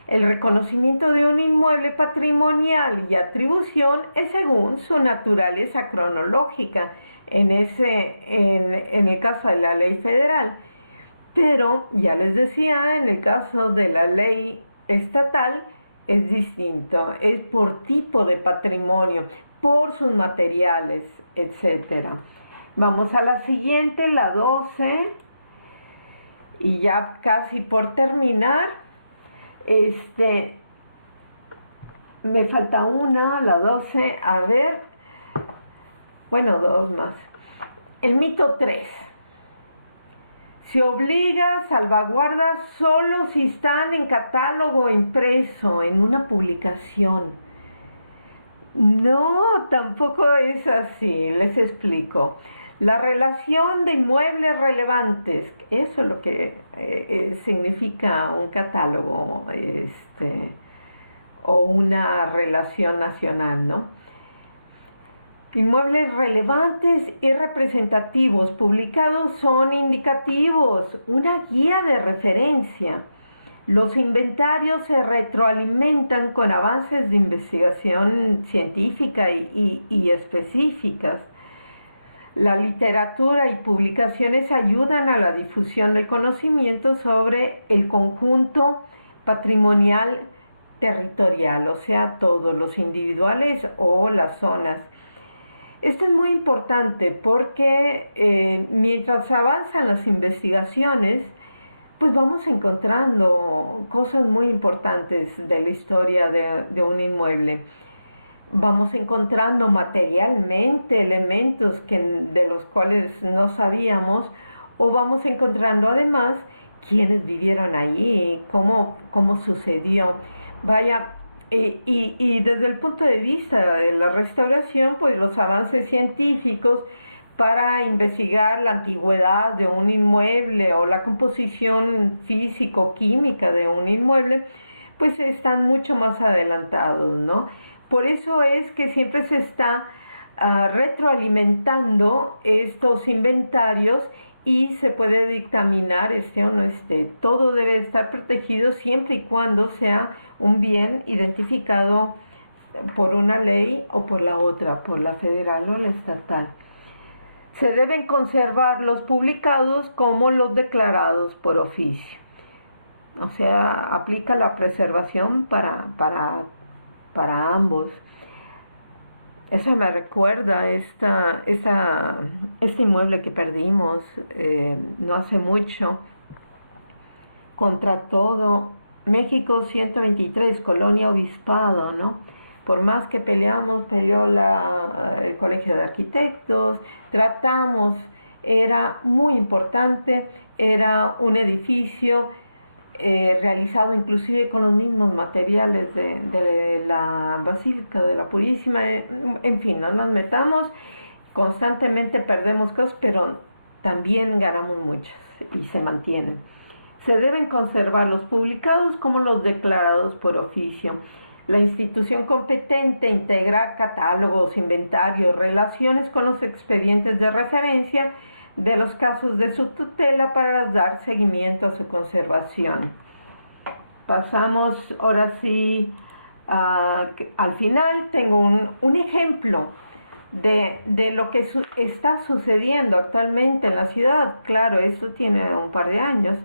El reconocimiento de un inmueble patrimonial y atribución es según su naturaleza cronológica, en el caso de la ley federal. Pero, ya les decía, en el caso de la ley estatal es distinto, es por tipo de patrimonio, por sus materiales, etc. Vamos a la siguiente, la 12, y ya casi por terminar, me falta una, la 12, a ver, bueno, dos más. El mito 3. Se obliga a salvaguardar solo si están en catálogo impreso, en una publicación. No, tampoco es así, les explico. La relación de inmuebles relevantes, eso es lo que significa un catálogo o una relación nacional, ¿no? Inmuebles relevantes y representativos publicados son indicativos, una guía de referencia. Los inventarios se retroalimentan con avances de investigación científica y específicas. La literatura y publicaciones ayudan a la difusión del conocimiento sobre el conjunto patrimonial territorial, o sea, todos los individuales o las zonas. Esto es muy importante porque mientras avanzan las investigaciones, pues vamos encontrando cosas muy importantes de la historia de un inmueble. Vamos encontrando materialmente elementos de los cuales no sabíamos, o vamos encontrando además quiénes vivieron allí, cómo sucedió. Vaya, y desde el punto de vista de la restauración, pues los avances científicos para investigar la antigüedad de un inmueble o la composición físico-química de un inmueble, pues están mucho más adelantados, ¿no? Por eso es que siempre se está retroalimentando estos inventarios y se puede dictaminar o no esté. Todo debe estar protegido siempre y cuando sea un bien identificado por una ley o por la otra, por la federal o la estatal. Se deben conservar los publicados como los declarados por oficio. O sea, aplica la preservación para ambos. Eso me recuerda este inmueble que perdimos no hace mucho, contra todo, México 123, Colonia Obispado, ¿no? Por más que peleamos, peleó el Colegio de Arquitectos, tratamos, era muy importante, era un edificio realizado inclusive con los mismos materiales de la Basílica de la Purísima, en fin, no nos metamos, constantemente perdemos cosas, pero también ganamos muchas y se mantienen. Se deben conservar los publicados como los declarados por oficio. La institución competente integra catálogos, inventarios, relaciones con los expedientes de referencia de los casos de su tutela para dar seguimiento a su conservación. Pasamos ahora sí al final. Tengo un ejemplo de lo que está sucediendo actualmente en la ciudad. Claro, esto tiene un par de años.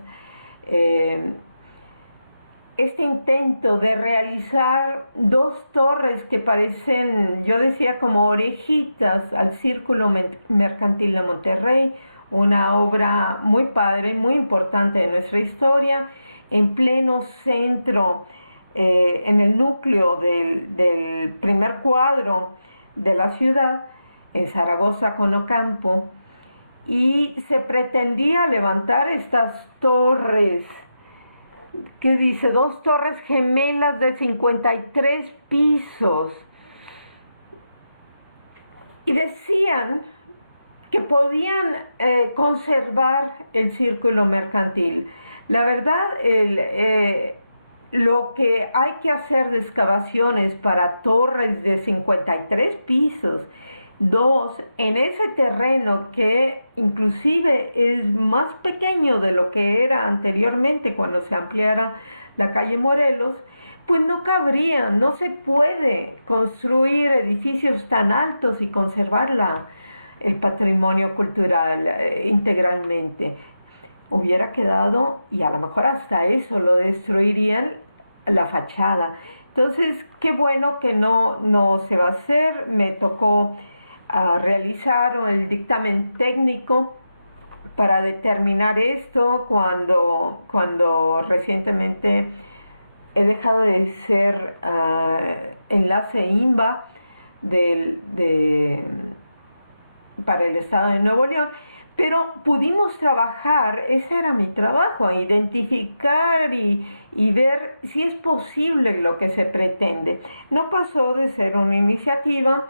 Este intento de realizar dos torres que parecen, yo decía, como orejitas al Círculo Mercantil de Monterrey, una obra muy padre, muy importante de nuestra historia, en pleno centro, en el núcleo del primer cuadro de la ciudad, en Zaragoza con Ocampo, y se pretendía levantar estas torres, que dice, dos torres gemelas de 53 pisos, y decían que podían conservar el círculo mercantil. La verdad, lo que hay que hacer de excavaciones para torres de 53 pisos, dos, en ese terreno que inclusive es más pequeño de lo que era anteriormente cuando se ampliara la calle Morelos, pues no cabría, no se puede construir edificios tan altos y conservar el patrimonio cultural integralmente. Hubiera quedado, y a lo mejor hasta eso lo destruirían, la fachada. Entonces, qué bueno que no se va a hacer. Me tocó realizar el dictamen técnico para determinar esto cuando recientemente he dejado de ser enlace INBA para el Estado de Nuevo León, pero pudimos trabajar, ese era mi trabajo, identificar y ver si es posible lo que se pretende. No pasó de ser una iniciativa,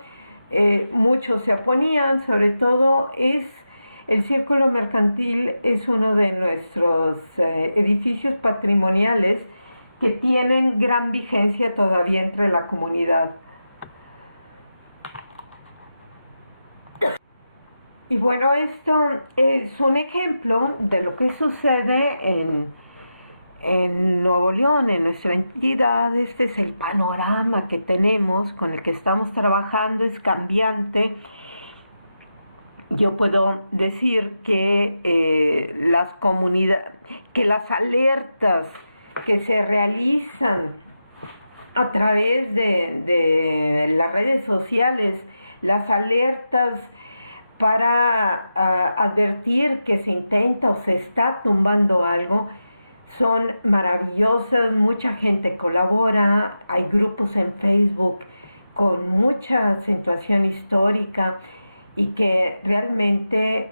muchos se oponían, sobre todo el Círculo Mercantil es uno de nuestros edificios patrimoniales que tienen gran vigencia todavía entre la comunidad. Y bueno, esto es un ejemplo de lo que sucede en Nuevo León, en nuestra entidad. Este es el panorama que tenemos, con el que estamos trabajando, es cambiante. Yo puedo decir que las alertas que se realizan a través de las redes sociales, las alertas para advertir que se intenta o se está tumbando algo, son maravillosas. Mucha gente colabora, hay grupos en Facebook con mucha acentuación histórica y que realmente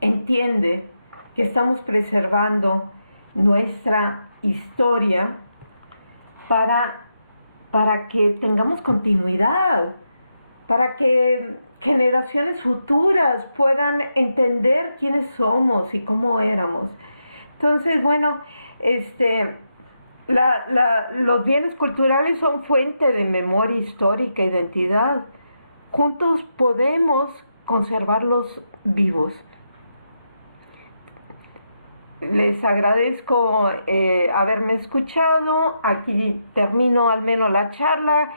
entiende que estamos preservando nuestra historia para que tengamos continuidad, para que generaciones futuras puedan entender quiénes somos y cómo éramos. Entonces, bueno, los bienes culturales son fuente de memoria histórica, identidad. Juntos podemos conservarlos vivos. les agradezco haberme escuchado. Aquí termino al menos la charla.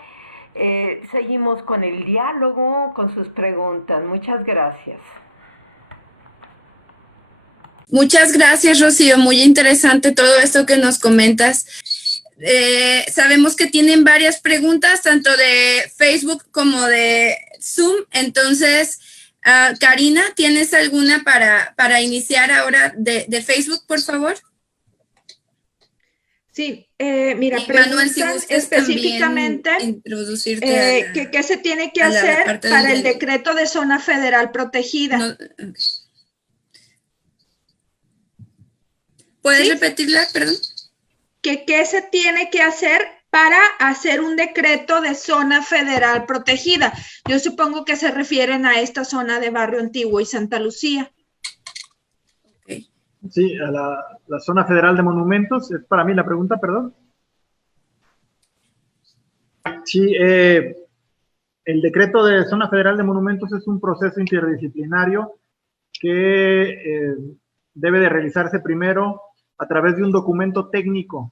Seguimos con el diálogo, con sus preguntas. Muchas gracias. Muchas gracias, Rocío. Muy interesante todo esto que nos comentas. Sabemos que tienen varias preguntas, tanto de Facebook como de Zoom. Entonces, Karina, ¿tienes alguna para iniciar ahora de Facebook, por favor? Sí, mira, Manuel, si preguntan gustas específicamente introducirte qué se tiene que hacer para el decreto de zona federal protegida. No, okay. ¿Puedes repetirla, perdón? ¿Qué se tiene que hacer para hacer un decreto de zona federal protegida? Yo supongo que se refieren a esta zona de Barrio Antiguo y Santa Lucía. Okay. Sí, a la zona federal de monumentos, es para mí la pregunta, perdón. Sí, el decreto de zona federal de monumentos es un proceso interdisciplinario que debe de realizarse primero a través de un documento técnico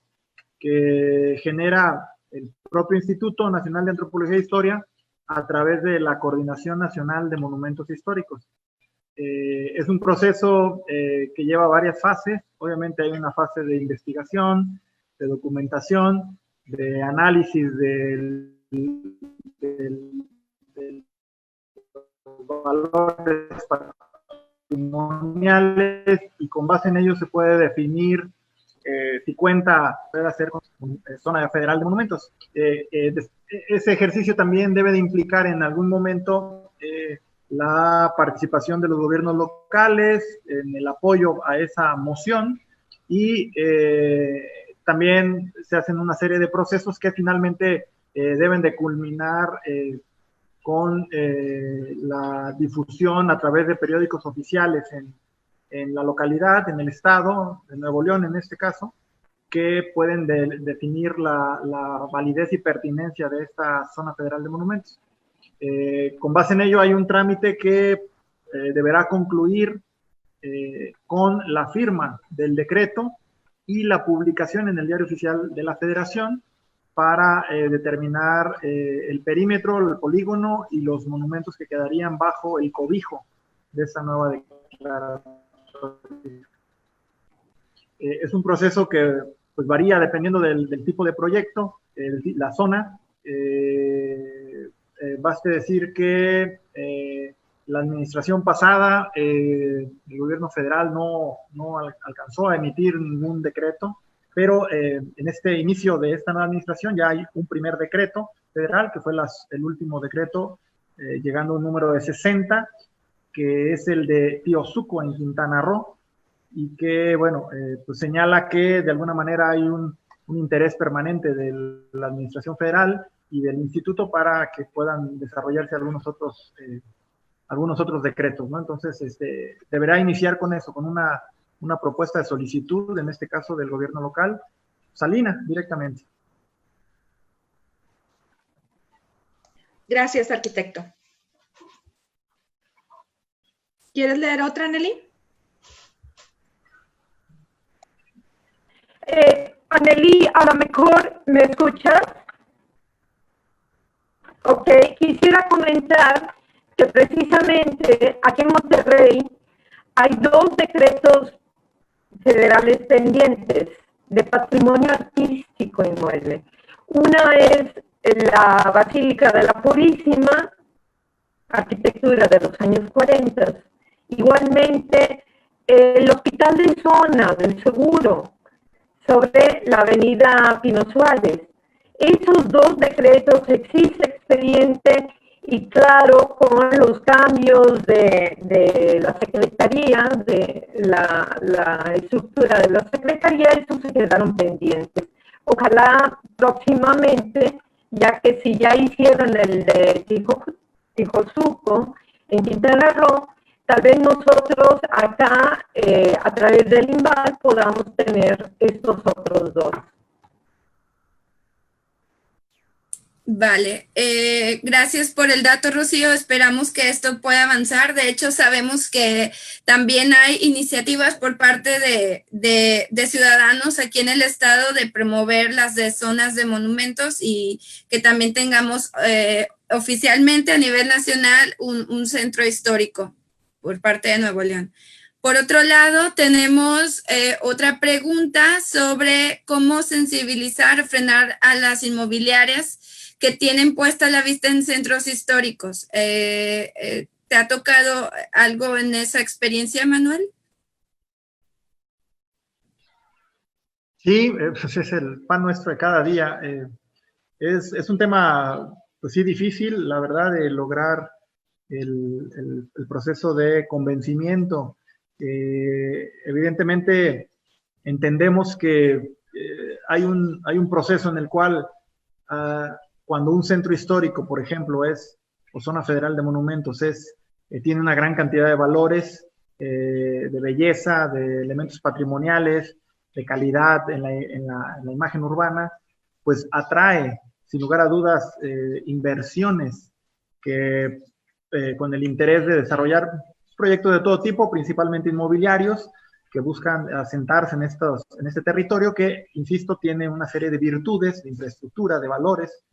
que genera el propio Instituto Nacional de Antropología e Historia a través de la Coordinación Nacional de Monumentos Históricos. Es un proceso que lleva varias fases. Obviamente hay una fase de investigación, de documentación, de análisis de los valores patrimoniales, y con base en ello se puede definir si cuenta, puede hacer zona federal de monumentos. Ese ejercicio también debe de implicar en algún momento la participación de los gobiernos locales en el apoyo a esa moción, y también se hacen una serie de procesos que finalmente deben de culminar con la difusión a través de periódicos oficiales en la localidad, en el estado de Nuevo León en este caso, que pueden definir la validez y pertinencia de esta zona federal de monumentos. Con base en ello hay un trámite que deberá concluir con la firma del decreto y la publicación en el Diario Oficial de la Federación para determinar el perímetro, el polígono y los monumentos que quedarían bajo el cobijo de esta nueva declaración. Es un proceso que pues, varía dependiendo del tipo de proyecto, la zona. Baste decir que la administración pasada, el gobierno federal no alcanzó a emitir ningún decreto, pero en este inicio de esta nueva administración ya hay un primer decreto federal, que fue el último decreto, llegando a un número de 60, que es el de Tiosuco en Quintana Roo, y que, bueno, pues señala que de alguna manera hay un interés permanente de la administración federal y del instituto para que puedan desarrollarse algunos otros decretos, ¿no? Entonces, deberá iniciar con eso, con una propuesta de solicitud, en este caso del gobierno local, Salina, directamente. Gracias, arquitecto. ¿Quieres leer otra, Nelly? Anneli, a lo mejor me escuchas. Ok, quisiera comentar que precisamente aquí en Monterrey hay 2 decretos federales pendientes de patrimonio artístico inmueble. Una es la Basílica de la Purísima, arquitectura de los años 40. Igualmente, el Hospital de Zona del Seguro, sobre la avenida Pino Suárez. Esos 2 decretos existe expediente, y claro, con los cambios de la Secretaría, de la estructura de la Secretaría, esos se quedaron pendientes. Ojalá próximamente, ya que si ya hicieron el de Tijosuco en Quintana Roo, tal vez nosotros acá, a través del INVAL, podamos tener estos otros 2. Vale, gracias por el dato, Rocío. Esperamos que esto pueda avanzar. De hecho, sabemos que también hay iniciativas por parte de ciudadanos aquí en el estado de promover las de zonas de monumentos y que también tengamos oficialmente a nivel nacional un centro histórico por parte de Nuevo León. Por otro lado, tenemos otra pregunta sobre cómo sensibilizar, frenar a las inmobiliarias que tienen puesta la vista en centros históricos. ¿Te ha tocado algo en esa experiencia, Manuel? Sí, pues es el pan nuestro de cada día. Es un tema, pues sí, difícil, la verdad, de lograr el proceso de convencimiento. Evidentemente, entendemos que hay un proceso en el cual cuando un centro histórico, por ejemplo, o zona federal de monumentos, tiene una gran cantidad de valores, de belleza, de elementos patrimoniales, de calidad en la imagen urbana, pues atrae, sin lugar a dudas, inversiones que con el interés de desarrollar proyectos de todo tipo, principalmente inmobiliarios, que buscan asentarse en este territorio que, insisto, tiene una serie de virtudes, de infraestructura, de valores,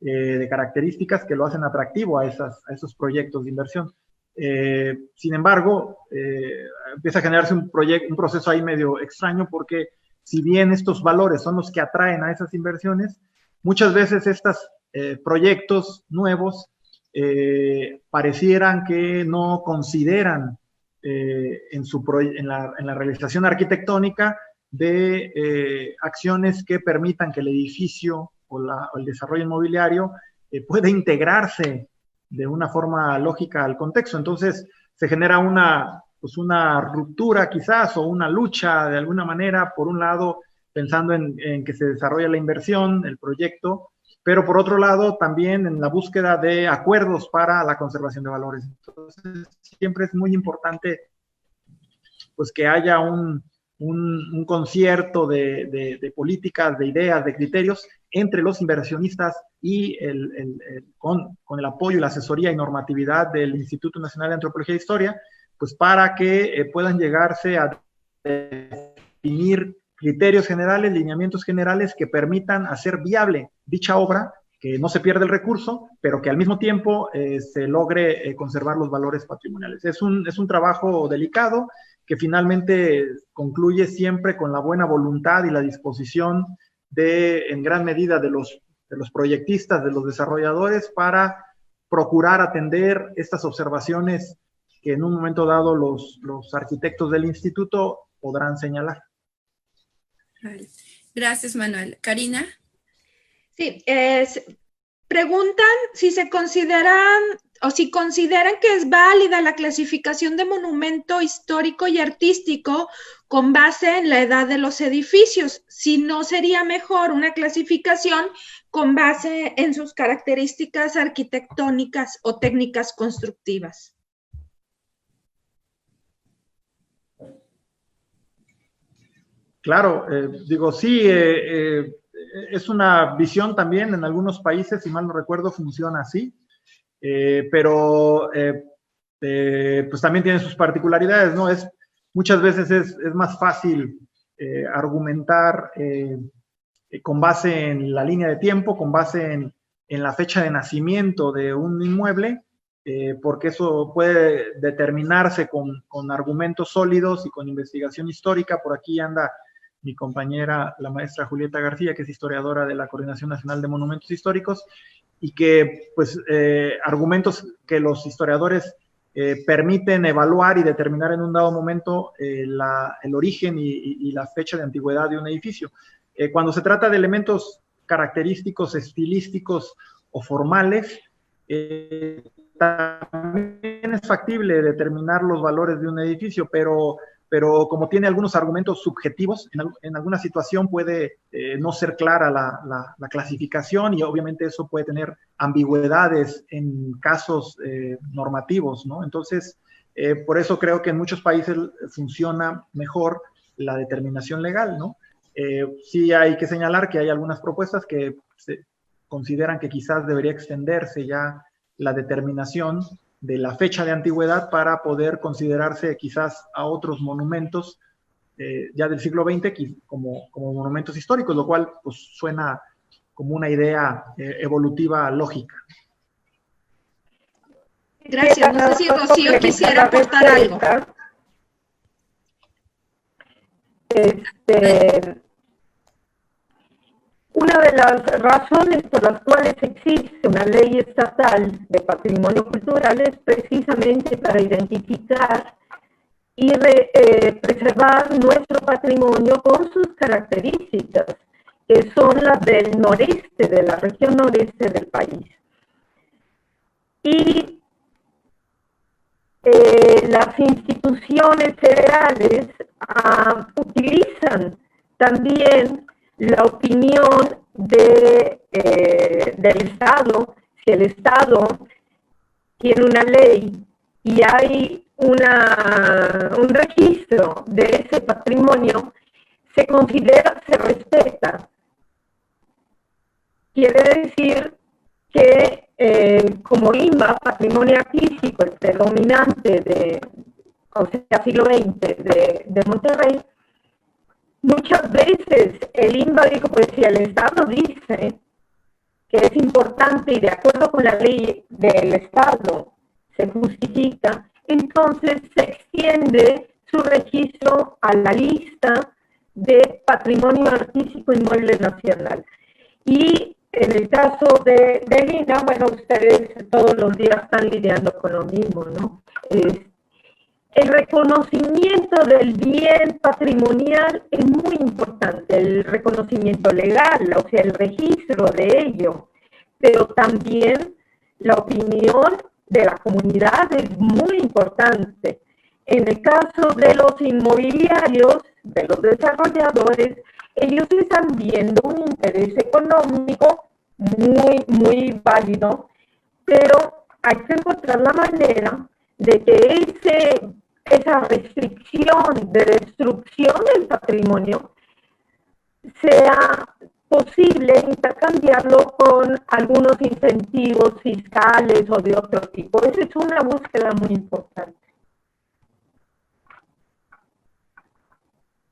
de características que lo hacen atractivo a esos proyectos de inversión. Sin embargo, empieza a generarse un proceso ahí medio extraño, porque si bien estos valores son los que atraen a esas inversiones, muchas veces estos proyectos nuevos parecieran que no consideran en la realización arquitectónica de acciones que permitan que el edificio o el desarrollo inmobiliario pueda integrarse de una forma lógica al contexto. Entonces se genera una ruptura quizás, o una lucha de alguna manera, por un lado pensando en que se desarrolle la inversión, el proyecto, pero por otro lado también en la búsqueda de acuerdos para la conservación de valores. Entonces siempre es muy importante pues que haya un concierto de políticas, de ideas, de criterios entre los inversionistas y con el apoyo y la asesoría y normatividad del Instituto Nacional de Antropología e Historia, pues para que puedan llegarse a definir criterios generales, lineamientos generales que permitan hacer viable dicha obra, que no se pierda el recurso, pero que al mismo tiempo se logre conservar los valores patrimoniales. Es un trabajo delicado que finalmente concluye siempre con la buena voluntad y la disposición en gran medida de los proyectistas, de los desarrolladores, para procurar atender estas observaciones que en un momento dado los arquitectos del instituto podrán señalar. Gracias, Manuel. Karina. Sí, preguntan si se consideran o si consideran que es válida la clasificación de monumento histórico y artístico con base en la edad de los edificios, si no sería mejor una clasificación con base en sus características arquitectónicas o técnicas constructivas. Claro, digo, sí, es una visión también en algunos países, si mal no recuerdo, funciona así, pero pues también tiene sus particularidades, ¿no? Muchas veces es más fácil argumentar con base en la línea de tiempo, con base en la fecha de nacimiento de un inmueble, porque eso puede determinarse con argumentos sólidos y con investigación histórica. Por aquí anda mi compañera, la maestra Julieta García, que es historiadora de la Coordinación Nacional de Monumentos Históricos, y que, pues, argumentos que los historiadores permiten evaluar y determinar en un dado momento el origen y la fecha de antigüedad de un edificio. Cuando se trata de elementos característicos, estilísticos o formales, también es factible determinar los valores de un edificio, pero como tiene algunos argumentos subjetivos, en alguna situación puede no ser clara la clasificación, y obviamente eso puede tener ambigüedades en casos normativos, ¿no? Entonces, por eso creo que en muchos países funciona mejor la determinación legal, ¿no? Sí hay que señalar que hay algunas propuestas que consideran que quizás debería extenderse ya la determinación de la fecha de antigüedad para poder considerarse quizás a otros monumentos ya del siglo XX como monumentos históricos, lo cual pues, suena como una idea evolutiva lógica. Gracias. No sé si Rocío quisiera aportar algo. Una de las razones por las cuales existe una ley estatal de patrimonio cultural es precisamente para identificar y preservar nuestro patrimonio con sus características, que son las del noreste, de la región noreste del país. Y las instituciones federales utilizan también la opinión del Estado. Si el Estado tiene una ley y hay un registro de ese patrimonio, se considera, se respeta. Quiere decir que como INBA, patrimonio artístico, el predominante siglo XX de Monterrey, muchas veces el INBA dijo, pues si el Estado dice que es importante y de acuerdo con la ley del Estado se justifica, entonces se extiende su registro a la lista de patrimonio artístico inmueble nacional. Y en el caso de Lina, bueno, ustedes todos los días están lidiando con lo mismo, ¿no? El reconocimiento del bien patrimonial es muy importante, el reconocimiento legal, o sea, el registro de ello, pero también la opinión de la comunidad es muy importante. En el caso de los inmobiliarios, de los desarrolladores, ellos están viendo un interés económico muy válido, pero hay que encontrar la manera de que esa restricción de destrucción del patrimonio sea posible intercambiarlo con algunos incentivos fiscales o de otro tipo. Esa es una búsqueda muy importante.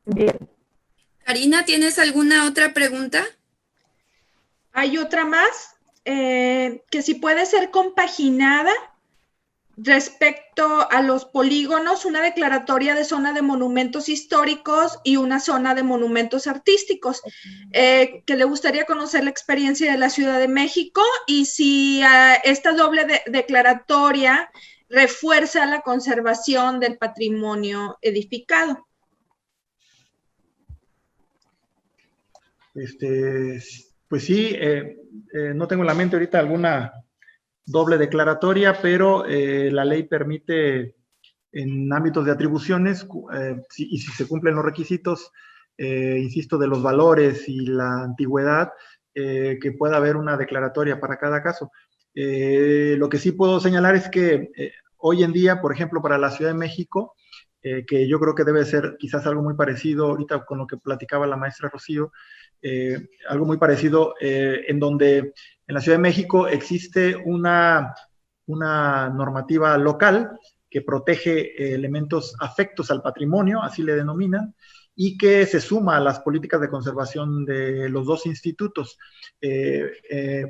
Bien. Karina, ¿tienes alguna otra pregunta? Hay otra más, que si puede ser compaginada respecto a los polígonos, una declaratoria de zona de monumentos históricos y una zona de monumentos artísticos, que le gustaría conocer la experiencia de la Ciudad de México y si esta doble declaratoria refuerza la conservación del patrimonio edificado. Pues sí, no tengo en la mente ahorita alguna doble declaratoria, pero la ley permite en ámbitos de atribuciones, y si se cumplen los requisitos, insisto, de los valores y la antigüedad, que pueda haber una declaratoria para cada caso. Lo que sí puedo señalar es que hoy en día, por ejemplo, para la Ciudad de México, que yo creo que debe ser quizás algo muy parecido ahorita con lo que platicaba la maestra Rocío, algo muy parecido en donde en la Ciudad de México existe una normativa local que protege elementos afectos al patrimonio, así le denominan, y que se suma a las políticas de conservación de los dos institutos.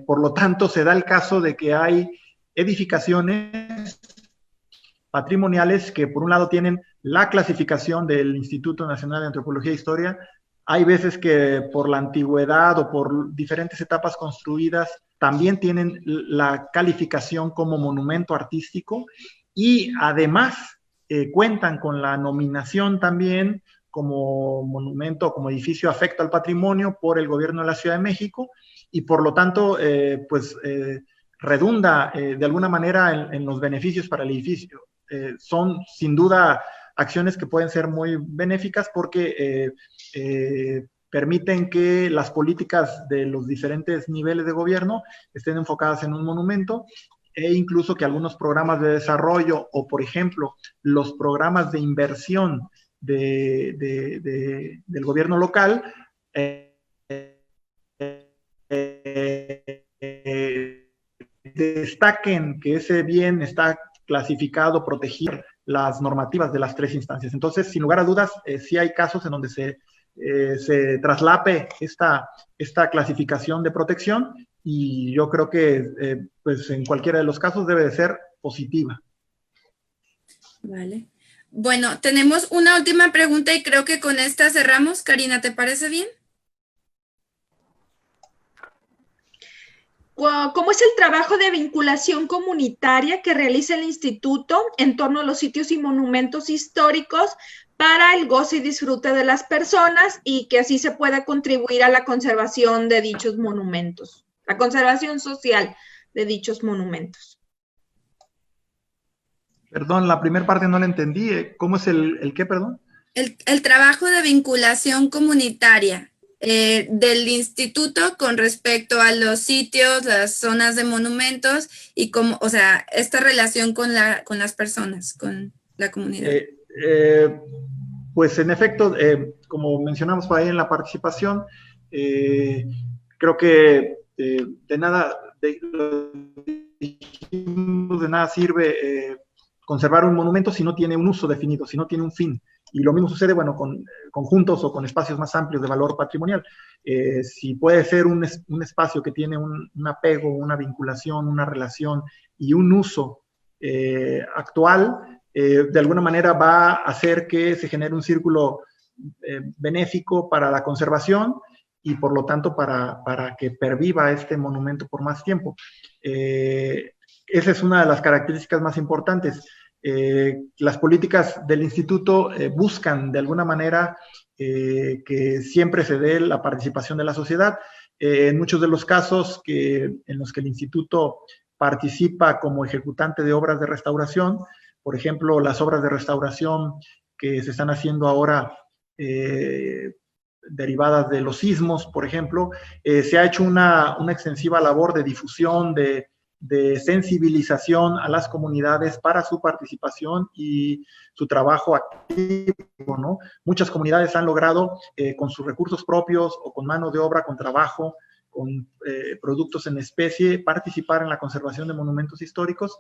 Por lo tanto, se da el caso de que hay edificaciones patrimoniales que por un lado tienen la clasificación del Instituto Nacional de Antropología e Historia. Hay veces que por la antigüedad o por diferentes etapas construidas también tienen la calificación como monumento artístico y además cuentan con la nominación también como monumento, como edificio afecto al patrimonio por el gobierno de la Ciudad de México y por lo tanto redunda de alguna manera en los beneficios para el edificio. Son sin duda acciones que pueden ser muy benéficas porque permiten que las políticas de los diferentes niveles de gobierno estén enfocadas en un monumento e incluso que algunos programas de desarrollo o, por ejemplo, los programas de inversión del gobierno local destaquen que ese bien está clasificado, protegido las normativas de las 3 instancias. Entonces, sin lugar a dudas, sí hay casos en donde se traslape esta clasificación de protección, y yo creo que pues en cualquiera de los casos debe de ser positiva. Vale. Bueno, tenemos una última pregunta y creo que con esta cerramos. Karina, ¿te parece bien? ¿Cómo es el trabajo de vinculación comunitaria que realiza el instituto en torno a los sitios y monumentos históricos para el goce y disfrute de las personas y que así se pueda contribuir a la conservación de dichos monumentos, la conservación social de dichos monumentos? Perdón, la primera parte no la entendí. ¿Cómo es el qué, perdón? El trabajo de vinculación comunitaria del instituto con respecto a los sitios, las zonas de monumentos y cómo, o sea, esta relación con las personas, con la comunidad. Pues en efecto, como mencionamos por ahí en la participación, creo que de nada sirve conservar un monumento si no tiene un uso definido, si no tiene un fin. Y lo mismo sucede, bueno, con conjuntos o con espacios más amplios de valor patrimonial. Si puede ser un espacio que tiene un apego, una vinculación, una relación y un uso actual, de alguna manera va a hacer que se genere un círculo benéfico para la conservación y por lo tanto para que perviva este monumento por más tiempo. Esa es una de las características más importantes. Las políticas del instituto buscan de alguna manera que siempre se dé la participación de la sociedad. En muchos de los casos en los que el instituto participa como ejecutante de obras de restauración, por ejemplo, las obras de restauración que se están haciendo ahora derivadas de los sismos, por ejemplo, se ha hecho una extensiva labor de difusión, de sensibilización a las comunidades para su participación y su trabajo activo, ¿no? Muchas comunidades han logrado, con sus recursos propios o con mano de obra, con trabajo, con productos en especie, participar en la conservación de monumentos históricos,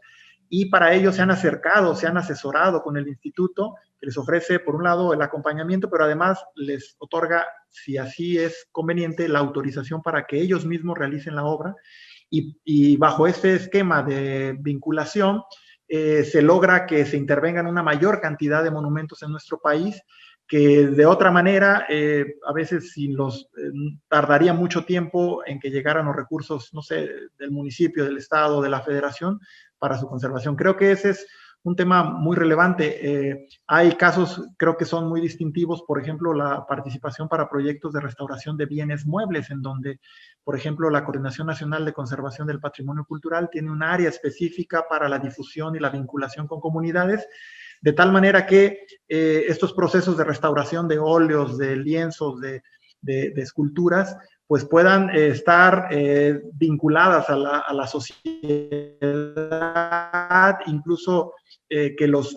y para ello se han acercado, se han asesorado con el instituto, que les ofrece, por un lado, el acompañamiento, pero además les otorga, si así es conveniente, la autorización para que ellos mismos realicen la obra. Y bajo este esquema de vinculación se logra que se intervengan una mayor cantidad de monumentos en nuestro país, que de otra manera a veces tardaría mucho tiempo en que llegaran los recursos, no sé, del municipio, del estado, de la federación para su conservación. Creo que ese es un tema muy relevante. Hay casos, creo que son muy distintivos, por ejemplo, la participación para proyectos de restauración de bienes muebles, en donde, por ejemplo, la Coordinación Nacional de Conservación del Patrimonio Cultural tiene un área específica para la difusión y la vinculación con comunidades, de tal manera que estos procesos de restauración de óleos, de lienzos, de esculturas, pues puedan estar vinculadas a la sociedad, incluso que los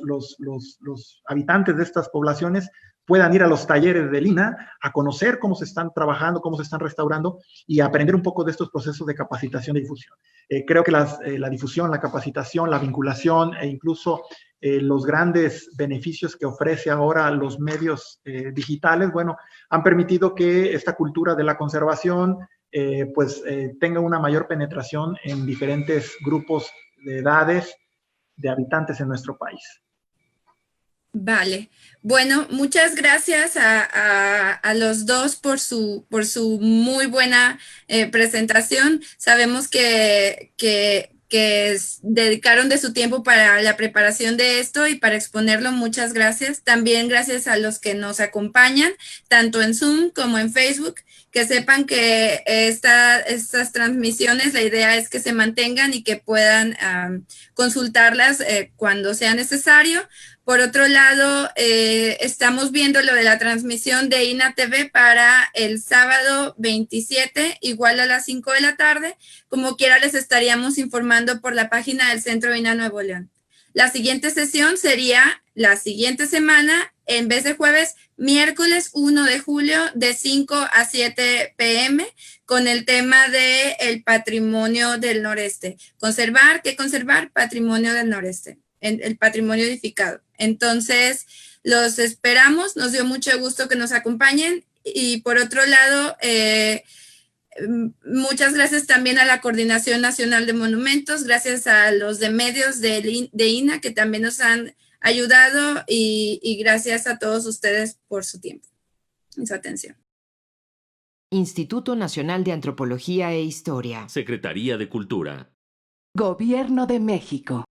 habitantes de estas poblaciones puedan ir a los talleres del INAH a conocer cómo se están trabajando, cómo se están restaurando y aprender un poco de estos procesos de capacitación y difusión. Creo que la difusión, la capacitación, la vinculación e incluso los grandes beneficios que ofrece ahora los medios digitales, bueno, han permitido que esta cultura de la conservación tenga una mayor penetración en diferentes grupos de edades de habitantes en nuestro país. Vale. Bueno, muchas gracias a los dos por su muy buena presentación. Sabemos que dedicaron de su tiempo para la preparación de esto y para exponerlo. Muchas gracias. También gracias a los que nos acompañan, tanto en Zoom como en Facebook, que sepan que estas transmisiones, la idea es que se mantengan y que puedan consultarlas cuando sea necesario. Por otro lado, estamos viendo lo de la transmisión de INAH TV para el sábado 27, igual a las 5 de la tarde. Como quiera, les estaríamos informando por la página del Centro INAH Nuevo León. La siguiente sesión sería la siguiente semana, en vez de jueves, miércoles 1 de julio de 5 a 7 p.m. con el tema de el patrimonio del noreste. ¿Qué conservar? Patrimonio del noreste, el patrimonio edificado. Entonces, los esperamos. Nos dio mucho gusto que nos acompañen. Y por otro lado, muchas gracias también a la Coordinación Nacional de Monumentos, gracias a los de medios de INAH que también nos han ayudado y gracias a todos ustedes por su tiempo y su atención. Instituto Nacional de Antropología e Historia. Secretaría de Cultura. Gobierno de México.